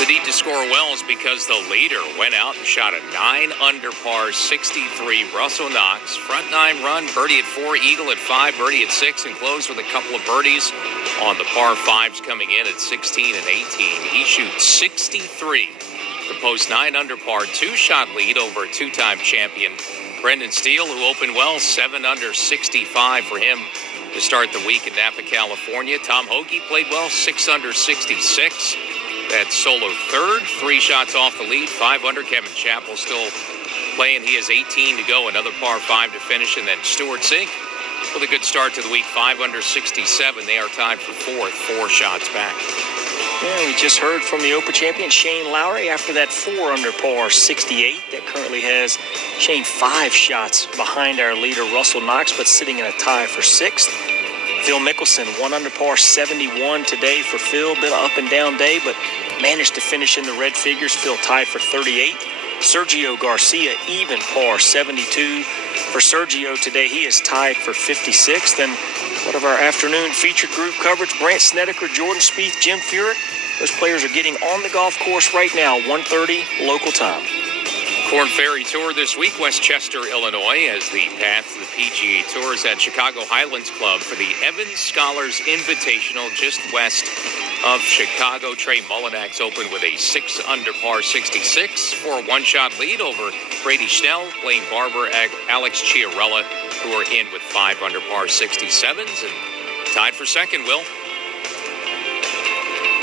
The need to score well is because the leader went out and shot a 9 under par 63. Russell Knox, front 9 run, birdie at 4, eagle at 5, birdie at 6, and closed with a couple of birdies on the par 5s coming in at 16 and 18. He shoots 63 to post 9 under par, 2-shot lead over a 2-time champion Brendan Steele, who opened well, 7 under 65 for him to start the week in Napa, California. Tom Hoag played well, 6 under 66. That's solo third, 3 shots off the lead, 5 under. Kevin Chappell still playing. He has 18 to go, another par 5 to finish. And then Stuart Sink with a good start to the week, 5 under 67. They are tied for 4th, 4 shots back. Yeah, we just heard from the Open champion Shane Lowry after that 4 under par 68. That currently has Shane 5 shots behind our leader Russell Knox, but sitting in a tie for 6th. Phil Mickelson, 1 under par 71 today for Phil. Been an up and down day, but managed to finish in the red figures. Phil tied for 38. Sergio Garcia, even par 72 for Sergio today. He is tied for 56th. And one of our afternoon featured group coverage, Brant Snedeker, Jordan Spieth, Jim Furyk. Those players are getting on the golf course right now, 1:30 local time. Corn Ferry Tour this week, Westchester, Illinois, as the path to the PGA Tour is at Chicago Highlands Club for the Evans Scholars Invitational just west of Chicago. Trey Mullinak's opened with a 6 under par 66 for a 1-shot lead over Brady Schnell, Blaine Barber, Alex Chiarella, who are in with 5 under par 67s and tied for 2nd, Will.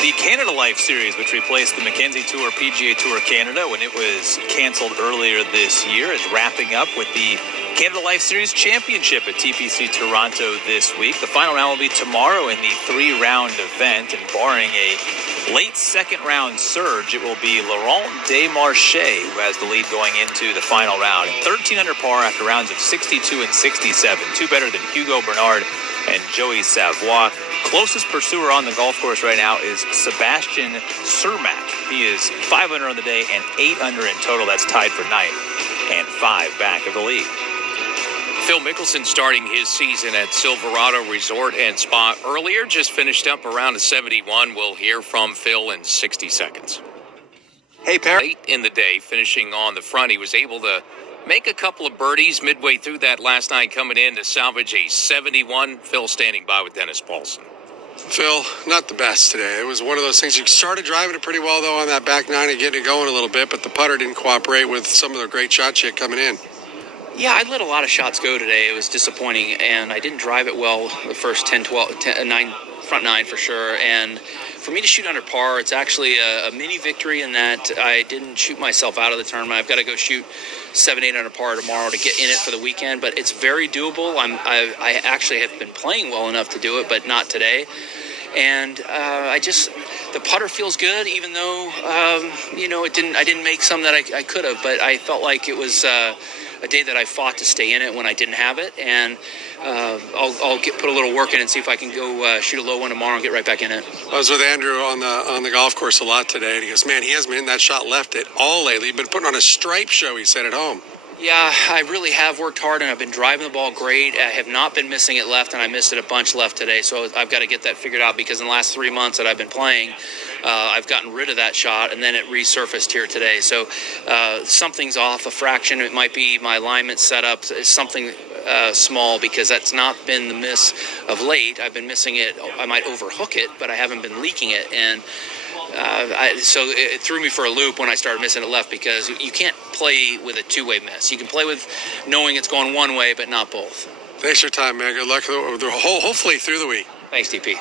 The Canada Life Series, which replaced the Mackenzie Tour PGA Tour Canada when it was canceled earlier this year, is wrapping up with the Canada Life Series Championship at TPC Toronto this week. The final round will be tomorrow in the 3-round event, and barring a late 2nd-round surge, it will be Laurent Desmarchais who has the lead going into the final round. 13 under par after rounds of 62 and 67, 2 better than Hugo Bernard and Joey Savoy. Closest pursuer on the golf course right now is Sebastian Cermak. He is 5 under on the day and 8 under in total. That's tied for 9th and 5 back of the lead. Phil Mickelson starting his season at Silverado Resort and Spa earlier, just finished up around a 71. We'll hear from Phil in 60 seconds. Hey, Perry. Late in the day, finishing on the front, he was able to make a couple of birdies midway through that last night, coming in to salvage a 71. Phil standing by with Dennis Paulson. Phil, not the best today. It was one of those things. You started driving it pretty well, though, on that back 9 and getting it going a little bit, but the putter didn't cooperate with some of the great shots you had coming in. Yeah, I let a lot of shots go today. It was disappointing, and I didn't drive it well the first 10, 12, 10, 9, front 9 for sure. And for me to shoot under par, it's actually a mini victory in that I didn't shoot myself out of the tournament. I've got to go shoot 7, 8 under par tomorrow to get in it for the weekend, but it's very doable. I actually have been playing well enough to do it, but not today. And I just the putter feels good, even though I didn't make some that I could have, but I felt like it was a day that I fought to stay in it when I didn't have it, and I'll put a little work in and see if I can go shoot a low one tomorrow and get right back in it. I was with Andrew on the golf course a lot today, and he goes, man, he hasn't been in that shot left at all lately. He's been putting on a stripe show, he said, at home. Yeah, I really have worked hard, and I've been driving the ball great. I have not been missing it left, and I missed it a bunch left today, so I've got to get that figured out, because in the last 3 months that I've been playing, I've gotten rid of that shot, and then it resurfaced here today. So something's off a fraction. It might be my alignment setup, something small, because that's not been the miss of late. I've been missing it. I might overhook it, but I haven't been leaking it, and so it threw me for a loop when I started missing it left, because you can't play with a two-way miss. You can play with knowing it's going one way, but not both. Thanks for your time, man. Good luck hopefully through the week. Thanks, DP.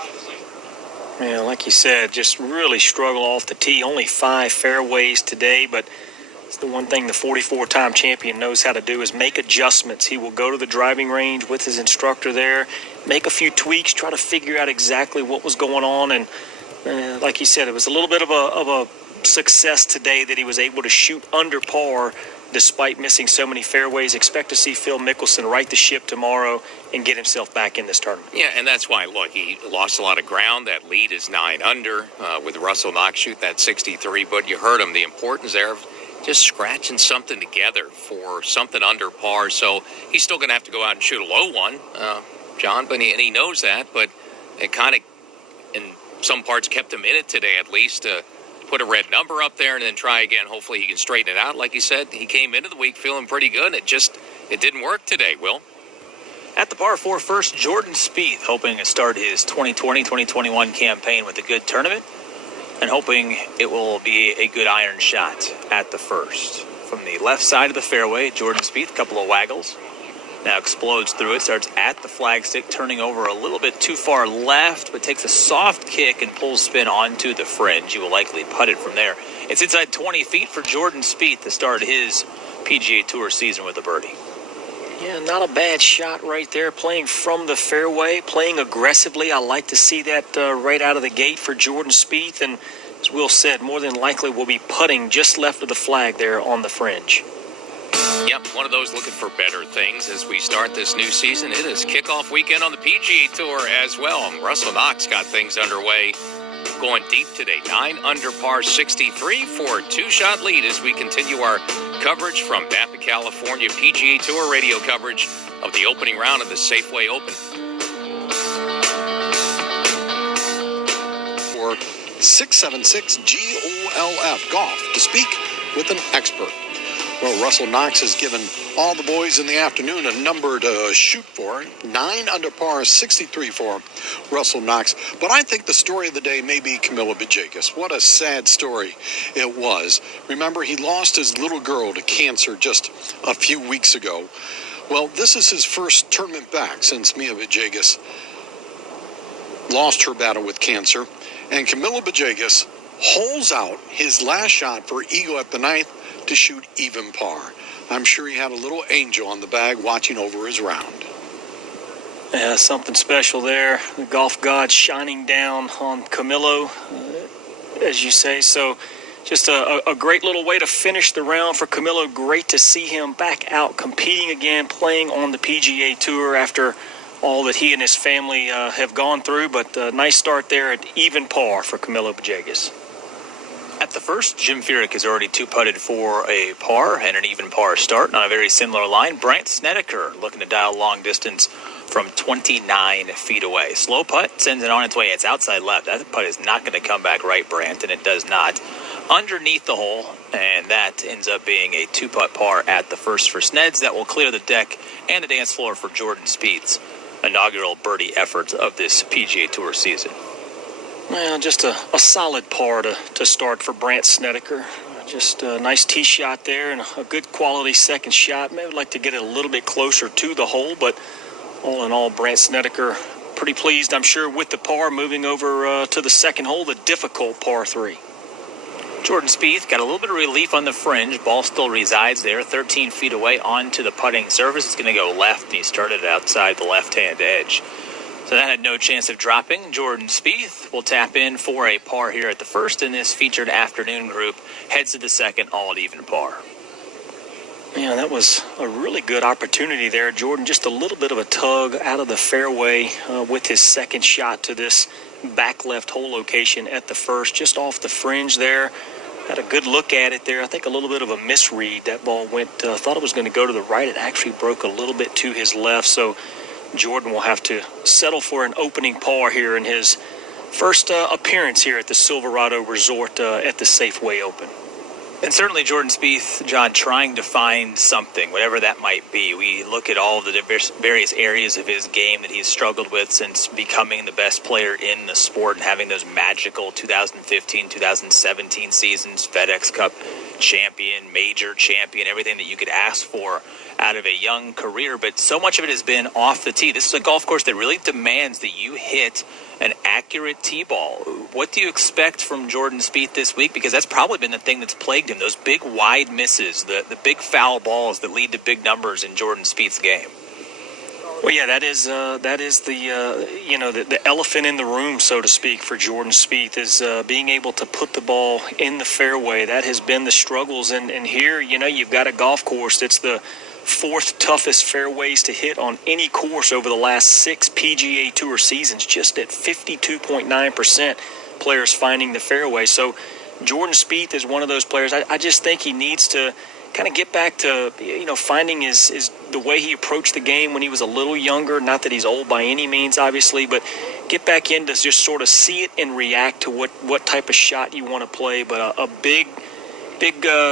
Yeah, like you said, just really struggle off the tee. Only 5 fairways today, but it's the one thing the 44-time champion knows how to do is make adjustments. He will go to the driving range with his instructor there, make a few tweaks, try to figure out exactly what was going on, and like he said, it was a little bit of a success today that he was able to shoot under par despite missing so many fairways. Expect to see Phil Mickelson right the ship tomorrow and get himself back in this tournament. Yeah, and that's why, look, he lost a lot of ground. That lead is 9 under with Russell Knox shoot that 63. But you heard him, the importance there of just scratching something together for something under par. So he's still going to have to go out and shoot a low one, John, and he knows that. But it kind of, in some parts, kept him in it today at least to put a red number up there and then try again. Hopefully he can straighten it out. Like you said, he came into the week feeling pretty good. It didn't work today, Will. At the par 4 first, Jordan Spieth hoping to start his 2020-2021 campaign with a good tournament and hoping it will be a good iron shot at the first. From the left side of the fairway, Jordan Spieth, a couple of waggles. Now explodes through it, starts at the flagstick, turning over a little bit too far left, but takes a soft kick and pulls spin onto the fringe. You will likely putt it from there. It's inside 20 feet for Jordan Spieth to start his PGA Tour season with a birdie. Yeah, not a bad shot right there, playing from the fairway, playing aggressively. I like to see that right out of the gate for Jordan Spieth, and as Will said, more than likely will be putting just left of the flag there on the fringe. Yep, one of those looking for better things as we start this new season. It is kickoff weekend on the PGA Tour as well. Russell Knox got things underway, going deep today. 9 under par 63 for a 2-shot lead as we continue our coverage from Napa, California. PGA Tour radio coverage of the opening round of the Safeway Open. Or 676-GOLF Golf to speak with an expert. Well, Russell Knox has given all the boys in the afternoon a number to shoot for. 9 under par, 63 for Russell Knox. But I think the story of the day may be Camilo Villegas. What a sad story it was. Remember, he lost his little girl to cancer just a few weeks ago. Well, this is his first tournament back since Mia Villegas lost her battle with cancer. And Camilo Villegas holes out his last shot for eagle at the 9th to shoot even par. I'm sure he had a little angel on the bag watching over his round. Yeah, something special there. The golf god shining down on Camilo, as you say. So just a great little way to finish the round for Camilo. Great to see him back out competing again, playing on the PGA Tour after all that he and his family have gone through. But nice start there at even par for Camilo Villegas. At the first, Jim Furyk has already 2-putted for a par and an even par start on a very similar line. Brandt Snedeker looking to dial long distance from 29 feet away. Slow putt, sends it on its way. It's outside left. That putt is not going to come back right, Brandt, and it does not. Underneath the hole, and that ends up being a 2-putt par at the first for Sneds. That will clear the deck and the dance floor for Jordan Spieth's inaugural birdie efforts of this PGA Tour season. Well, just a solid par to start for Brandt Snedeker. Just a nice tee shot there and a good quality second shot. Maybe like to get it a little bit closer to the hole, but all in all, Brandt Snedeker pretty pleased, I'm sure, with the par, moving over to the second hole, the difficult par 3. Jordan Spieth got a little bit of relief on the fringe. Ball still resides there, 13 feet away onto the putting surface. It's going to go left, and he started outside the left-hand edge. So that had no chance of dropping. Jordan Spieth will tap in for a par here at the first in this featured afternoon group. Heads to the second, all at even par. Yeah, that was a really good opportunity there. Jordan, just a little bit of a tug out of the fairway with his second shot to this back left hole location at the first, just off the fringe there. Had a good look at it there. I think a little bit of a misread. That ball went, thought it was going to go to the right. It actually broke a little bit to his left. So Jordan will have to settle for an opening par here in his first appearance here at the Silverado Resort at the Safeway Open. And certainly Jordan Spieth, John, trying to find something, whatever that might be. We look at all of the various areas of his game that he's struggled with since becoming the best player in the sport and having those magical 2015, 2017 seasons, FedEx Cup champion, major champion, everything that you could ask for out of a young career. But so much of it has been off the tee. This is a golf course that really demands that you hit an accurate tee ball. What do you expect from Jordan Spieth this week? Because that's probably been the thing that's plagued him, those big wide misses, the big foul balls that lead to big numbers in Jordan Spieth's game. Well, yeah, that is the elephant in the room, so to speak, for Jordan Spieth is being able to put the ball in the fairway. That has been the struggles, and here, you've got a golf course that's the fourth toughest fairways to hit on any course over the last 6 PGA Tour seasons, just at 52.9% players finding the fairway. So Jordan Spieth is one of those players. I just think he needs to kind of get back to, finding his the way he approached the game when he was a little younger. Not that he's old by any means, obviously, but get back in to just sort of see it and react to what type of shot you want to play. But a big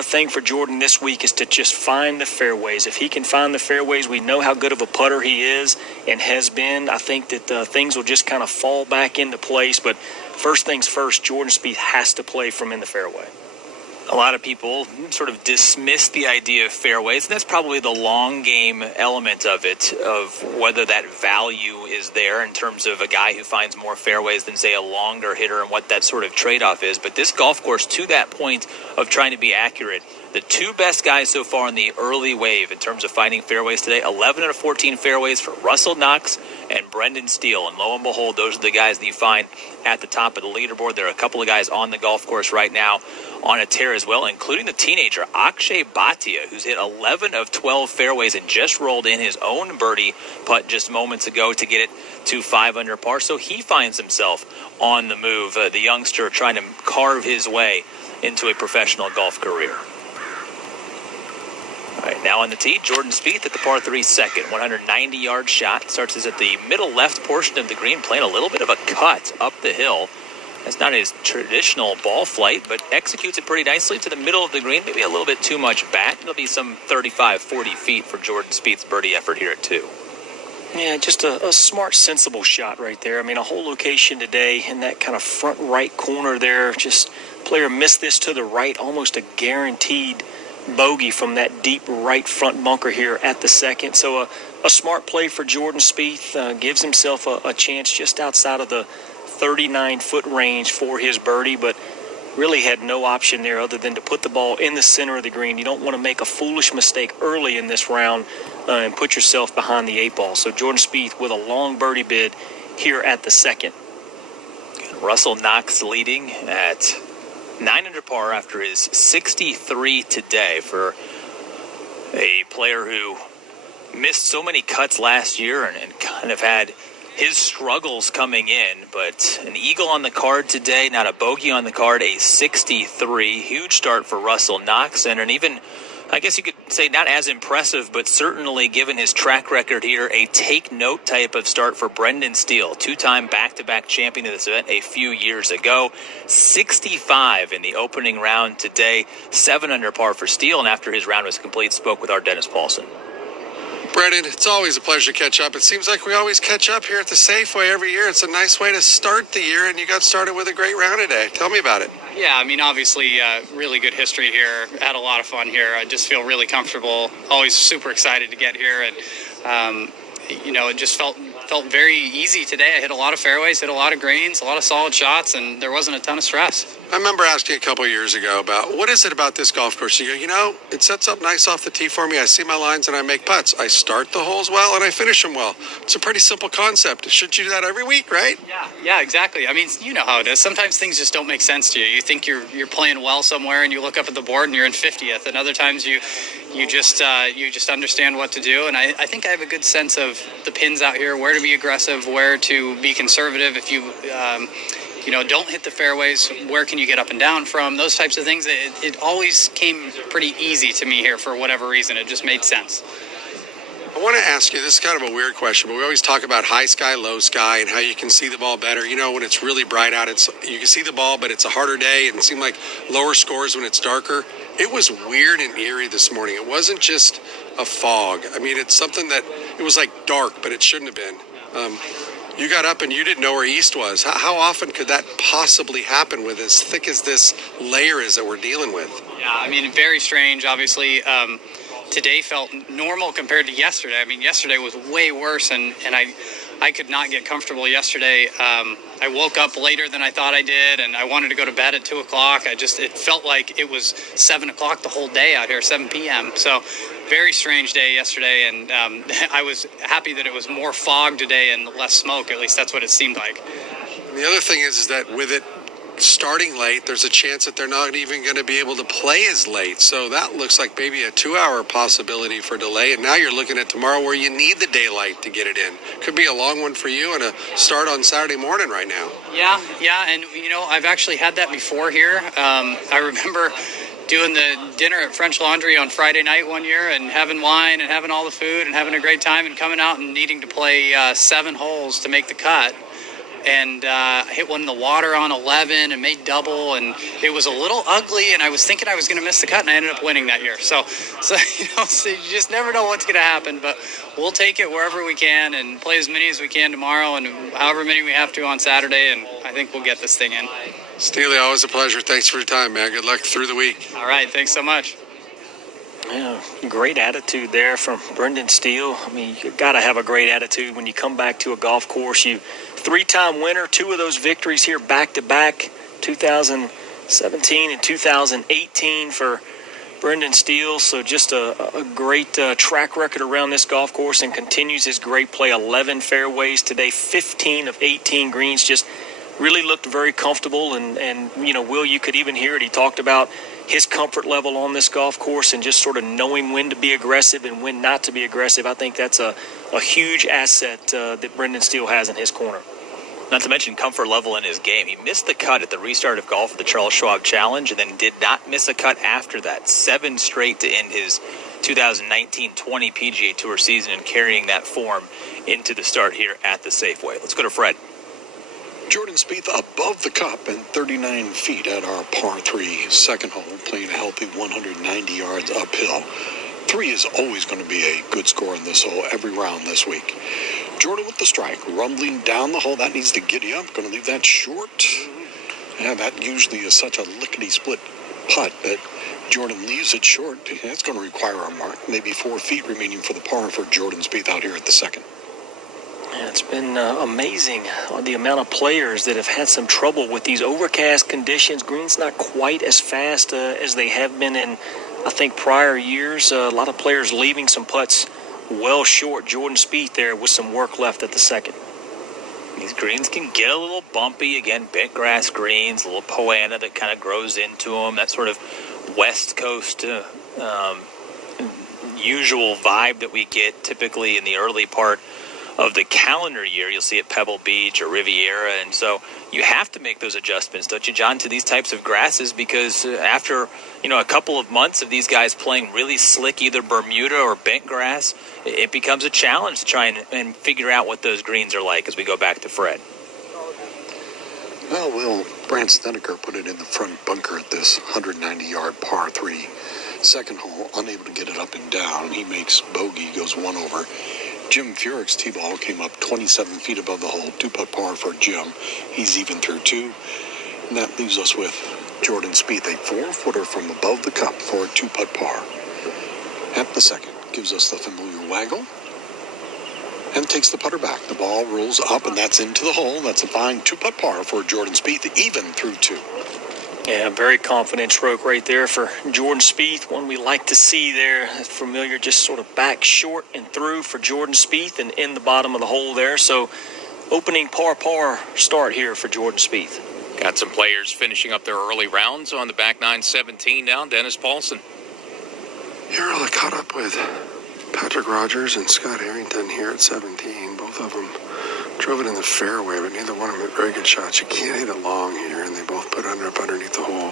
thing for Jordan this week is to just find the fairways. If he can find the fairways, we know how good of a putter he is and has been. I think that things will just kind of fall back into place. But first things first, Jordan Spieth has to play from in the fairway. A lot of people sort of dismiss the idea of fairways, and that's probably the long game element of it, of whether that value is there in terms of a guy who finds more fairways than, say, a longer hitter and what that sort of trade-off is. But this golf course, to that point of trying to be accurate, the two best guys so far in the early wave in terms of finding fairways today, 11 out of 14 fairways for Russell Knox and Brendan Steele. And lo and behold, those are the guys that you find at the top of the leaderboard. There are a couple of guys on the golf course right now on a tear as well, including the teenager Akshay Bhatia, who's hit 11 of 12 fairways and just rolled in his own birdie putt just moments ago to get it to 5 under par. So he finds himself on the move, the youngster trying to carve his way into a professional golf career. All right, now on the tee, Jordan Spieth at the par 3 second, 190-yard shot. Starts us at the middle left portion of the green, playing a little bit of a cut up the hill. That's not his traditional ball flight, but executes it pretty nicely to the middle of the green. Maybe a little bit too much bat. It'll be some 35, 40 feet for Jordan Spieth's birdie effort here at 2. Yeah, just a smart, sensible shot right there. I mean, a whole location today in that kind of front right corner there. Just player missed this to the right, almost a guaranteed bogey from that deep right front bunker here at the second. So a smart play for Jordan Spieth. Gives himself a chance just outside of the 39-foot range for his birdie, but really had no option there other than to put the ball in the center of the green. You don't want to make a foolish mistake early in this round and put yourself behind the 8 ball. So Jordan Spieth with a long birdie bid here at the second. Russell Knox leading at 9 under par after his 63 today for a player who missed so many cuts last year and kind of had his struggles coming in, but an eagle on the card today, not a bogey on the card, a 63. Huge start for Russell Knox, and an even, I guess you could say, not as impressive, but certainly given his track record here, a take-note type of start for Brendan Steele, 2-time back-to-back champion of this event a few years ago. 65 in the opening round today, 7 under par for Steele, and after his round was complete, spoke with our Dennis Paulson. Brendan, it's always a pleasure to catch up. It seems like we always catch up here at the Safeway every year. It's a nice way to start the year, and you got started with a great round today. Tell me about it. Yeah, I mean, obviously, really good history here. Had a lot of fun here. I just feel really comfortable. Always super excited to get here, and it just felt felt very easy today. I hit a lot of fairways, hit a lot of greens, a lot of solid shots, and there wasn't a ton of stress. I remember asking a couple of years ago about what is it about this golf course? You go, it sets up nice off the tee for me. I see my lines and I make putts. I start the holes well and I finish them well. It's a pretty simple concept. Shouldn't you do that every week, right? Yeah, exactly. I mean, you know how it is. Sometimes things just don't make sense to you. You think you're playing well somewhere, and you look up at the board and you're in 50th. And other times you just understand what to do. And I think I have a good sense of the pins out here, where to be aggressive, where to be conservative. If you don't hit the fairways, where can you get up and down from? Those types of things. It always came pretty easy to me here for whatever reason. It just made sense. I want to ask you, this is kind of a weird question, but we always talk about high sky, low sky, and how you can see the ball better. When it's really bright out, you can see the ball, but it's a harder day, and it seemed like lower scores when it's darker. It was weird and eerie this morning. It wasn't just a fog. I mean, it's something that, it was like dark, but it shouldn't have been. You got up and you didn't know where east was. How often could that possibly happen with as thick as this layer is that we're dealing with? Yeah, I mean, very strange, obviously. Today felt normal compared to yesterday. I mean, yesterday was way worse, and I could not get comfortable yesterday. I woke up later than I thought I did, and I wanted to go to bed at 2 o'clock. It felt like it was 7 o'clock the whole day out here, 7 p.m. So very strange day yesterday, and I was happy that it was more fog today and less smoke. At least that's what it seemed like. And the other thing is that with it starting late, there's a chance that they're not even going to be able to play as late. So that looks like maybe a 2-hour possibility for delay. And now you're looking at tomorrow where you need the daylight to get it in. Could be a long one for you and a start on Saturday morning right now. Yeah. And, I've actually had that before here. I remember doing the dinner at French Laundry on Friday night one year and having wine and having all the food and having a great time and coming out and needing to play 7 holes to make the cut. And hit one in the water on 11 and made double, and it was a little ugly, and I was thinking I was going to miss the cut, and I ended up winning that year. So you just never know what's going to happen, but we'll take it wherever we can and play as many as we can tomorrow and however many we have to on Saturday, and I think we'll get this thing in. Steely, always a pleasure. Thanks for your time, man. Good luck through the week. All right, thanks so much. Yeah, great attitude there from Brendan Steele. I mean, you got to have a great attitude when you come back to a golf course. You 3-time winner, 2 of those victories here back-to-back, 2017 and 2018 for Brendan Steele. So just a great track record around this golf course, and continues his great play. 11 fairways today, 15 of 18 greens. Just really looked very comfortable, and Will, you could even hear it. He talked about his comfort level on this golf course and just sort of knowing when to be aggressive and when not to be aggressive. I think that's a huge asset that Brendan Steele has in his corner. Not to mention comfort level in his game. He missed the cut at the restart of golf at the Charles Schwab Challenge, and then did not miss a cut after that. 7 straight to end his 2019-20 PGA Tour season, and carrying that form into the start here at the Safeway. Let's go to Fred. Jordan Spieth above the cup and 39 feet at our par 3 second hole, playing a healthy 190 yards uphill. 3 is always going to be a good score in this hole every round this week. Jordan with the strike, rumbling down the hole. That needs to giddy up. Going to leave that short. Yeah, that usually is such a lickety-split putt, but Jordan leaves it short. That's going to require a mark. Maybe 4 feet remaining for the par for Jordan Spieth out here at the second. Yeah, it's been amazing the amount of players that have had some trouble with these overcast conditions. Green's not quite as fast as they have been in, I think, prior years. A lot of players leaving some putts well short. Jordan Spieth there with some work left at the second. These greens can get a little bumpy. Again, bent grass greens, a little poana that kind of grows into them. That sort of West Coast usual vibe that we get typically in the early part of the calendar year. You'll see at Pebble Beach or Riviera, and so you have to make those adjustments, don't you, John, to these types of grasses, because after a couple of months of these guys playing really slick, either Bermuda or bent grass, it becomes a challenge to try and figure out what those greens are like as we go back to Fred. Well, Will Brant Snedeker put it in the front bunker at this 190-yard par 3 second hole, unable to get it up and down. He makes bogey, goes 1 over. Jim Furyk's tee ball came up 27 feet above the hole, 2-putt par for Jim. He's even through 2. And that leaves us with Jordan Spieth, a 4-footer from above the cup for a 2-putt par. At the second, gives us the familiar waggle. and takes the putter back. The ball rolls up, and that's into the hole. That's a fine 2-putt par for Jordan Spieth, even through 2. Yeah, very confident stroke right there for Jordan Spieth. One we like to see there. Familiar, just sort of back short and through for Jordan Spieth and in the bottom of the hole there. So opening par start here for Jordan Spieth. Got some players finishing up their early rounds on the back nine 17 now. Dennis Paulson. You're really caught up with Patrick Rogers and Scott Harrington here at 17. Both of them drove it in the fairway, but neither one of them hit very good shots. You can't hit it long here, and they both put up underneath the hole.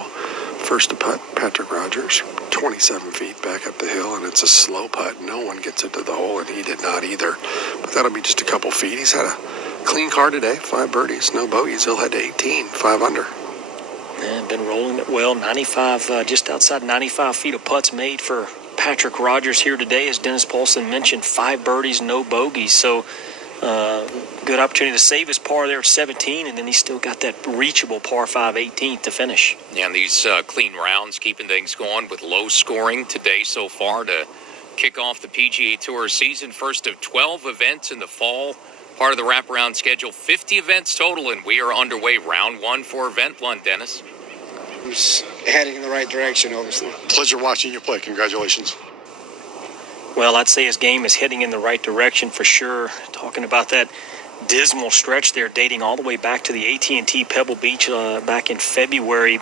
First to putt, Patrick Rogers, 27 feet back up the hill, and it's a slow putt. No one gets it to the hole, and he did not either. But that'll be just a couple feet. He's had a clean card today, 5 birdies, no bogeys. He'll head to 18, 5 under. And been rolling it well. 95, just outside 95 feet of putts made for Patrick Rogers here today. As Dennis Paulson mentioned, 5 birdies, no bogeys. So good opportunity to save his par there at 17, and then he's still got that reachable par 5 18th to finish. Yeah, and these clean rounds keeping things going with low scoring today so far to kick off the PGA Tour season. First of 12 events in the fall, part of the wraparound schedule. 50 events total, and we are underway. Round 1 for event 1, Dennis. It's heading in the right direction, obviously. Pleasure watching you play. Congratulations. Well, I'd say his game is heading in the right direction for sure. Talking about that dismal stretch there dating all the way back to the AT&T Pebble Beach back in February.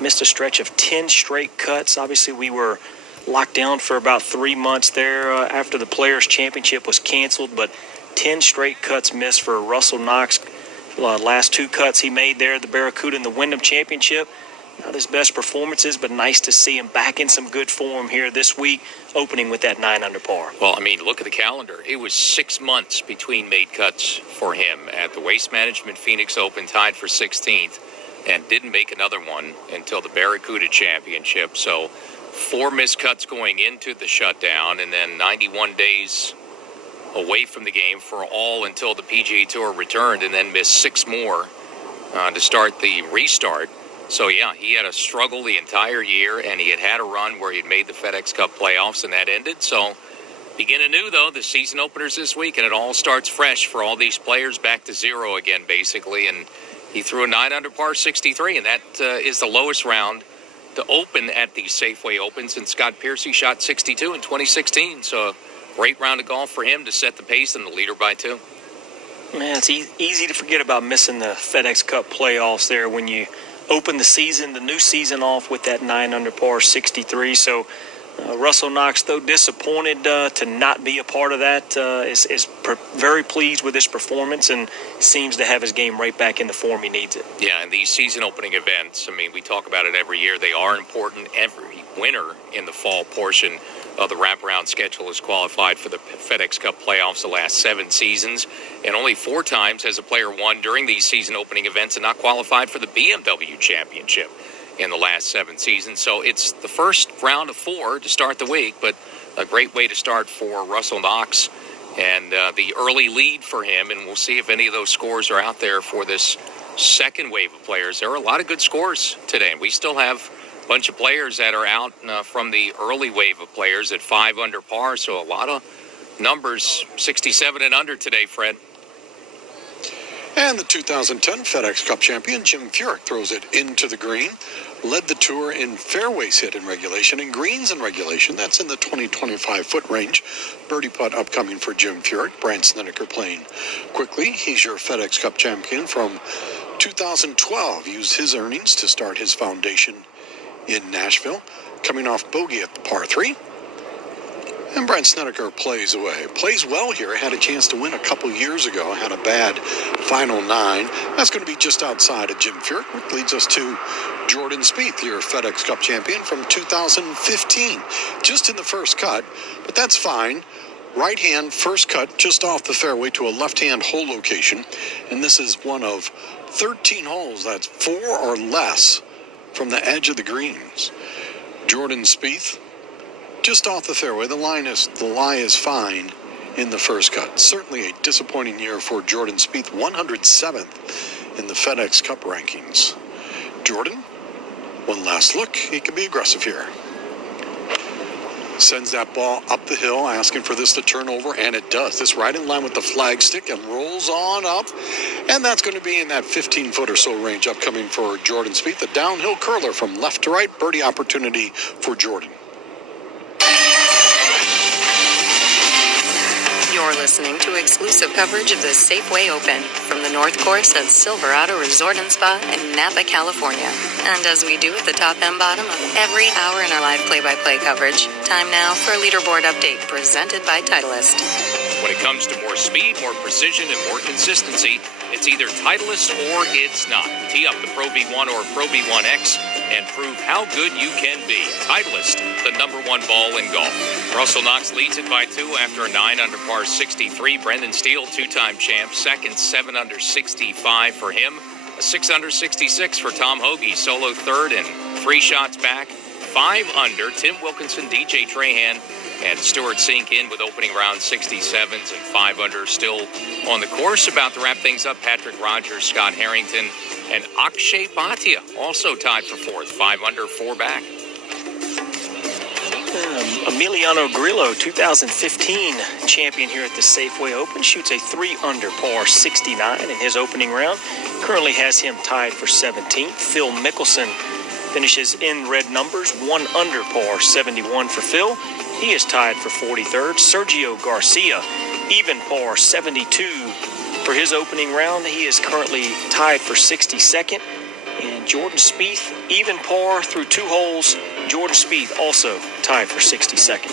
Missed a stretch of 10 straight cuts. Obviously, we were locked down for about 3 months there after the Players' Championship was canceled, but 10 straight cuts missed for Russell Knox. Last 2 cuts he made there, the Barracuda and the Wyndham Championship. Not his best performances, but nice to see him back in some good form here this week, opening with that 9 under par. Well, I mean, look at the calendar. It was 6 months between made cuts for him at the Waste Management Phoenix Open, tied for 16th, and didn't make another one until the Barracuda Championship. So 4 missed cuts going into the shutdown, and then 91 days away from the game for all until the PGA Tour returned, and then missed 6 more to start the restart. So, yeah, he had a struggle the entire year, and he had a run where he had made the FedEx Cup playoffs, and that ended. So, begin anew, though, the season openers this week, and it all starts fresh for all these players, back to zero again, basically. And he threw a 9 under par 63, and that is the lowest round to open at the Safeway Open since Scott Percy shot 62 in 2016. So, a great round of golf for him to set the pace and the leader by 2. Man, it's easy to forget about missing the FedEx Cup playoffs there when you open the season, the new season off with that 9 under par 63. So Russell Knox, though disappointed to not be a part of that, is very pleased with his performance and seems to have his game right back in the form he needs it. Yeah, and these season opening events, I mean, we talk about it every year. They are important. Every winner in the fall portion of the wraparound schedule is qualified for the FedEx Cup playoffs the last 7 seasons, and only 4 times has a player won during these season opening events and not qualified for the BMW Championship in the last 7 seasons. So it's the first round of 4 to start the week, but a great way to start for Russell Knox and the early lead for him, and we'll see if any of those scores are out there for this second wave of players. There are a lot of good scores today, and we still have bunch of players that are out from the early wave of players at 5 under par, so a lot of numbers, 67 and under today, Fred. And the 2010 FedEx Cup champion, Jim Furyk, throws it into the green. Led the tour in fairways hit in regulation and greens in regulation. That's in the 20-25 foot range. Birdie putt upcoming for Jim Furyk. Brandt Snedeker playing quickly. He's your FedEx Cup champion from 2012. Used his earnings to start his foundation in Nashville, coming off bogey at the par 3. And Brandt Snedeker plays away. Plays well here. Had a chance to win a couple years ago. Had a bad final 9. That's going to be just outside of Jim Furyk, which leads us to Jordan Spieth, your FedEx Cup champion from 2015. Just in the first cut, but that's fine. Right hand first cut just off the fairway to a left-hand hole location. And this is one of 13 holes. That's 4 or less from the edge of the greens. Jordan Spieth, just off the fairway. The lie is fine in the first cut. Certainly a disappointing year for Jordan Spieth, 107th in the FedEx Cup rankings. Jordan, one last look. He can be aggressive here. Sends that ball up the hill, asking for this to turn over, and it does. This right in line with the flag stick and rolls on up. And that's going to be in that 15-foot or so range upcoming for Jordan Spieth. The downhill curler from left to right. Birdie opportunity for Jordan. You're listening to exclusive coverage of the Safeway Open from the North Course at Silverado Resort and Spa in Napa, California. And as we do at the top and bottom of every hour in our live play-by-play coverage, time now for a leaderboard update presented by Titleist. When it comes to more speed, more precision, and more consistency, it's either Titleist or it's not. Tee up the Pro V1 or Pro V1X and prove how good you can be. Titleist, the #1 ball in golf. Russell Knox leads it by 2 after a 9 under par 63. Brendan Steele, two-time champ, second, 7 under 65 for him. A 6 under 66 for Tom Hoag, solo third and 3 shots back. 5 under, Tim Wilkinson, DJ Trahan, and Stuart Sink in with opening round 67s and 5 under still on the course. About to wrap things up, Patrick Rogers, Scott Harrington, and Akshay Bhatia also tied for 4th. 5 under, 4 back. Emiliano Grillo, 2015 champion here at the Safeway Open, shoots a 3 under par 69 in his opening round. Currently has him tied for 17th. Phil Mickelson finishes in red numbers, 1 under par 71 for Phil. He is tied for 43rd. Sergio Garcia, even par 72 for his opening round. He is currently tied for 62nd. And Jordan Spieth, even par through 2 holes. Jordan Spieth also tied for 62nd.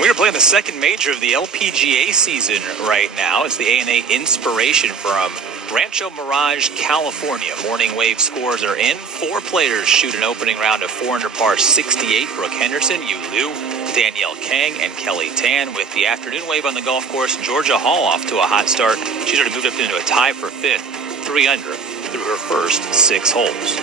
We are playing the second major of the LPGA season right now. It's the A&A Inspiration from Rancho Mirage, California. Morning wave scores are in. 4 players shoot an opening round of 4 under par 68. Brooke Henderson, Yu Liu, Danielle Kang, and Kelly Tan. With the afternoon wave on the golf course, Georgia Hall off to a hot start. She's already moved up into a tie for 5th, 3 under through her first 6 holes.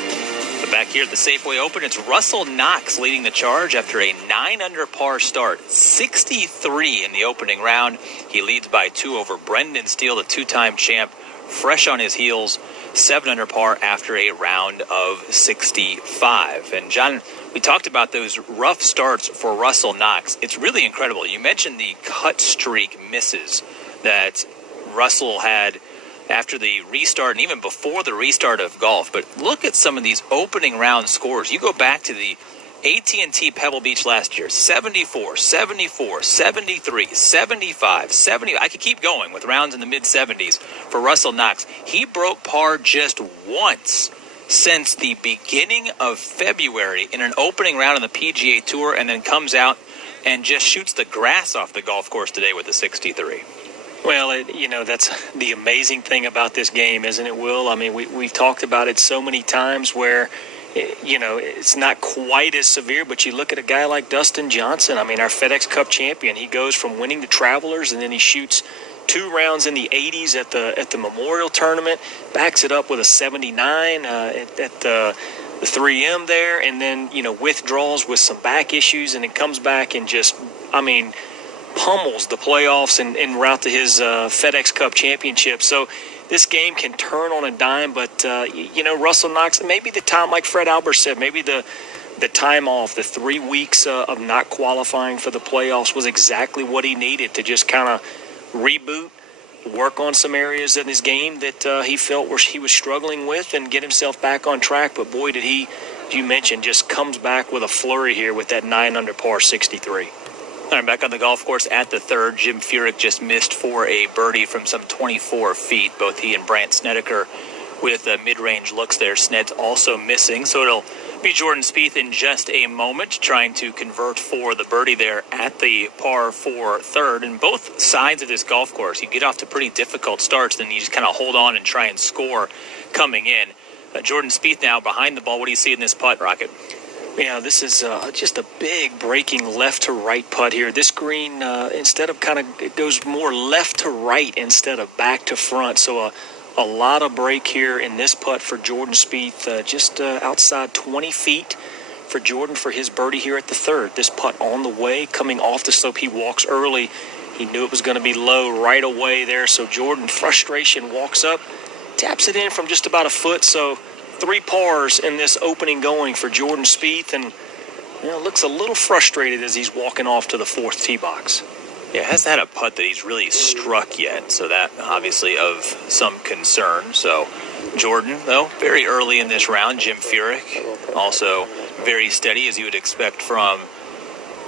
But back here at the Safeway Open, it's Russell Knox leading the charge after a 9 under par start. 63 in the opening round. He leads by 2 over Brendan Steele, the 2-time champ, fresh on his heels, 7 under par after a round of 65. And John, we talked about those rough starts for Russell Knox. It's really incredible. You mentioned the cut streak misses that Russell had after the restart and even before the restart of golf. But look at some of these opening round scores. You go back to the AT&T Pebble Beach last year, 74, 74, 73, 75, 70. I could keep going with rounds in the mid-70s for Russell Knox. He broke par just once since the beginning of February in an opening round on the PGA Tour, and then comes out and just shoots the grass off the golf course today with a 63. Well, that's the amazing thing about this game, isn't it, Will? I mean, we've talked about it so many times where, it's not quite as severe, but you look at a guy like Dustin Johnson. I mean, our FedEx Cup champion, he goes from winning the Travelers, and then he shoots 2 rounds in the 80s at the Memorial Tournament, backs it up with a 79 at the 3M there, and then, withdraws with some back issues, and it comes back and just, pummels the playoffs en route to his FedEx Cup championship. So this game can turn on a dime, but, Russell Knox, maybe the time, like Fred Albert said, maybe the time off, the 3 weeks of not qualifying for the playoffs was exactly what he needed to just kind of reboot, work on some areas in his game that he felt he was struggling with and get himself back on track. But boy, did he, as you mentioned, just comes back with a flurry here with that 9 under par 63. All right, back on the golf course at the 3rd. Jim Furyk just missed for a birdie from some 24 feet. Both he and Brant Snedeker with mid-range looks there. Sned's also missing, so it'll be Jordan Spieth in just a moment trying to convert for the birdie there at the par 4 3rd. And both sides of this golf course, you get off to pretty difficult starts, then you just kind of hold on and try and score coming in. Jordan Spieth now behind the ball. What do you see in this putt, Rocket? Yeah, this is just a big breaking left to right putt here. This green, instead of it goes more left to right instead of back to front. So a lot of break here in this putt for Jordan Spieth, just outside 20 feet for Jordan for his birdie here at the 3rd. This putt on the way, coming off the slope. He walks early. He knew it was going to be low right away there. So Jordan, frustration, walks up, taps it in from just about a foot. So 3 pars in this opening going for Jordan Spieth, and Looks a little frustrated as he's walking off to the fourth tee box. Yeah, hasn't had a putt that he's really struck yet, so that obviously of some concern. So Jordan, though, very early in this round. Jim Furyk, also very steady, as you would expect from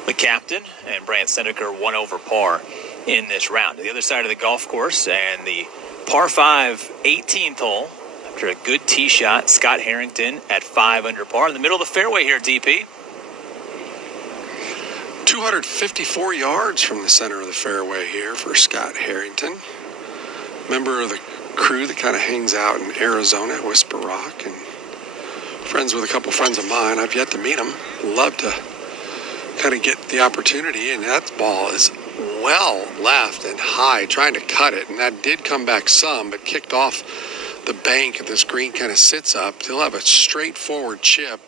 the captain. And Brandt Snedeker 1 over par in this round. To the other side of the golf course, and the par 5 18th hole. After a good tee shot, Scott Harrington at 5 under par. In the middle of the fairway here, DP. 254 yards from the center of the fairway here for Scott Harrington. Member of the crew that kind of hangs out in Arizona at Whisper Rock, and friends with a couple friends of mine. I've yet to meet them. Love to kind of get the opportunity, and that ball is well left and high, trying to cut it, and that did come back some, but kicked off the bank. This green kind of sits up. He'll have a straightforward chip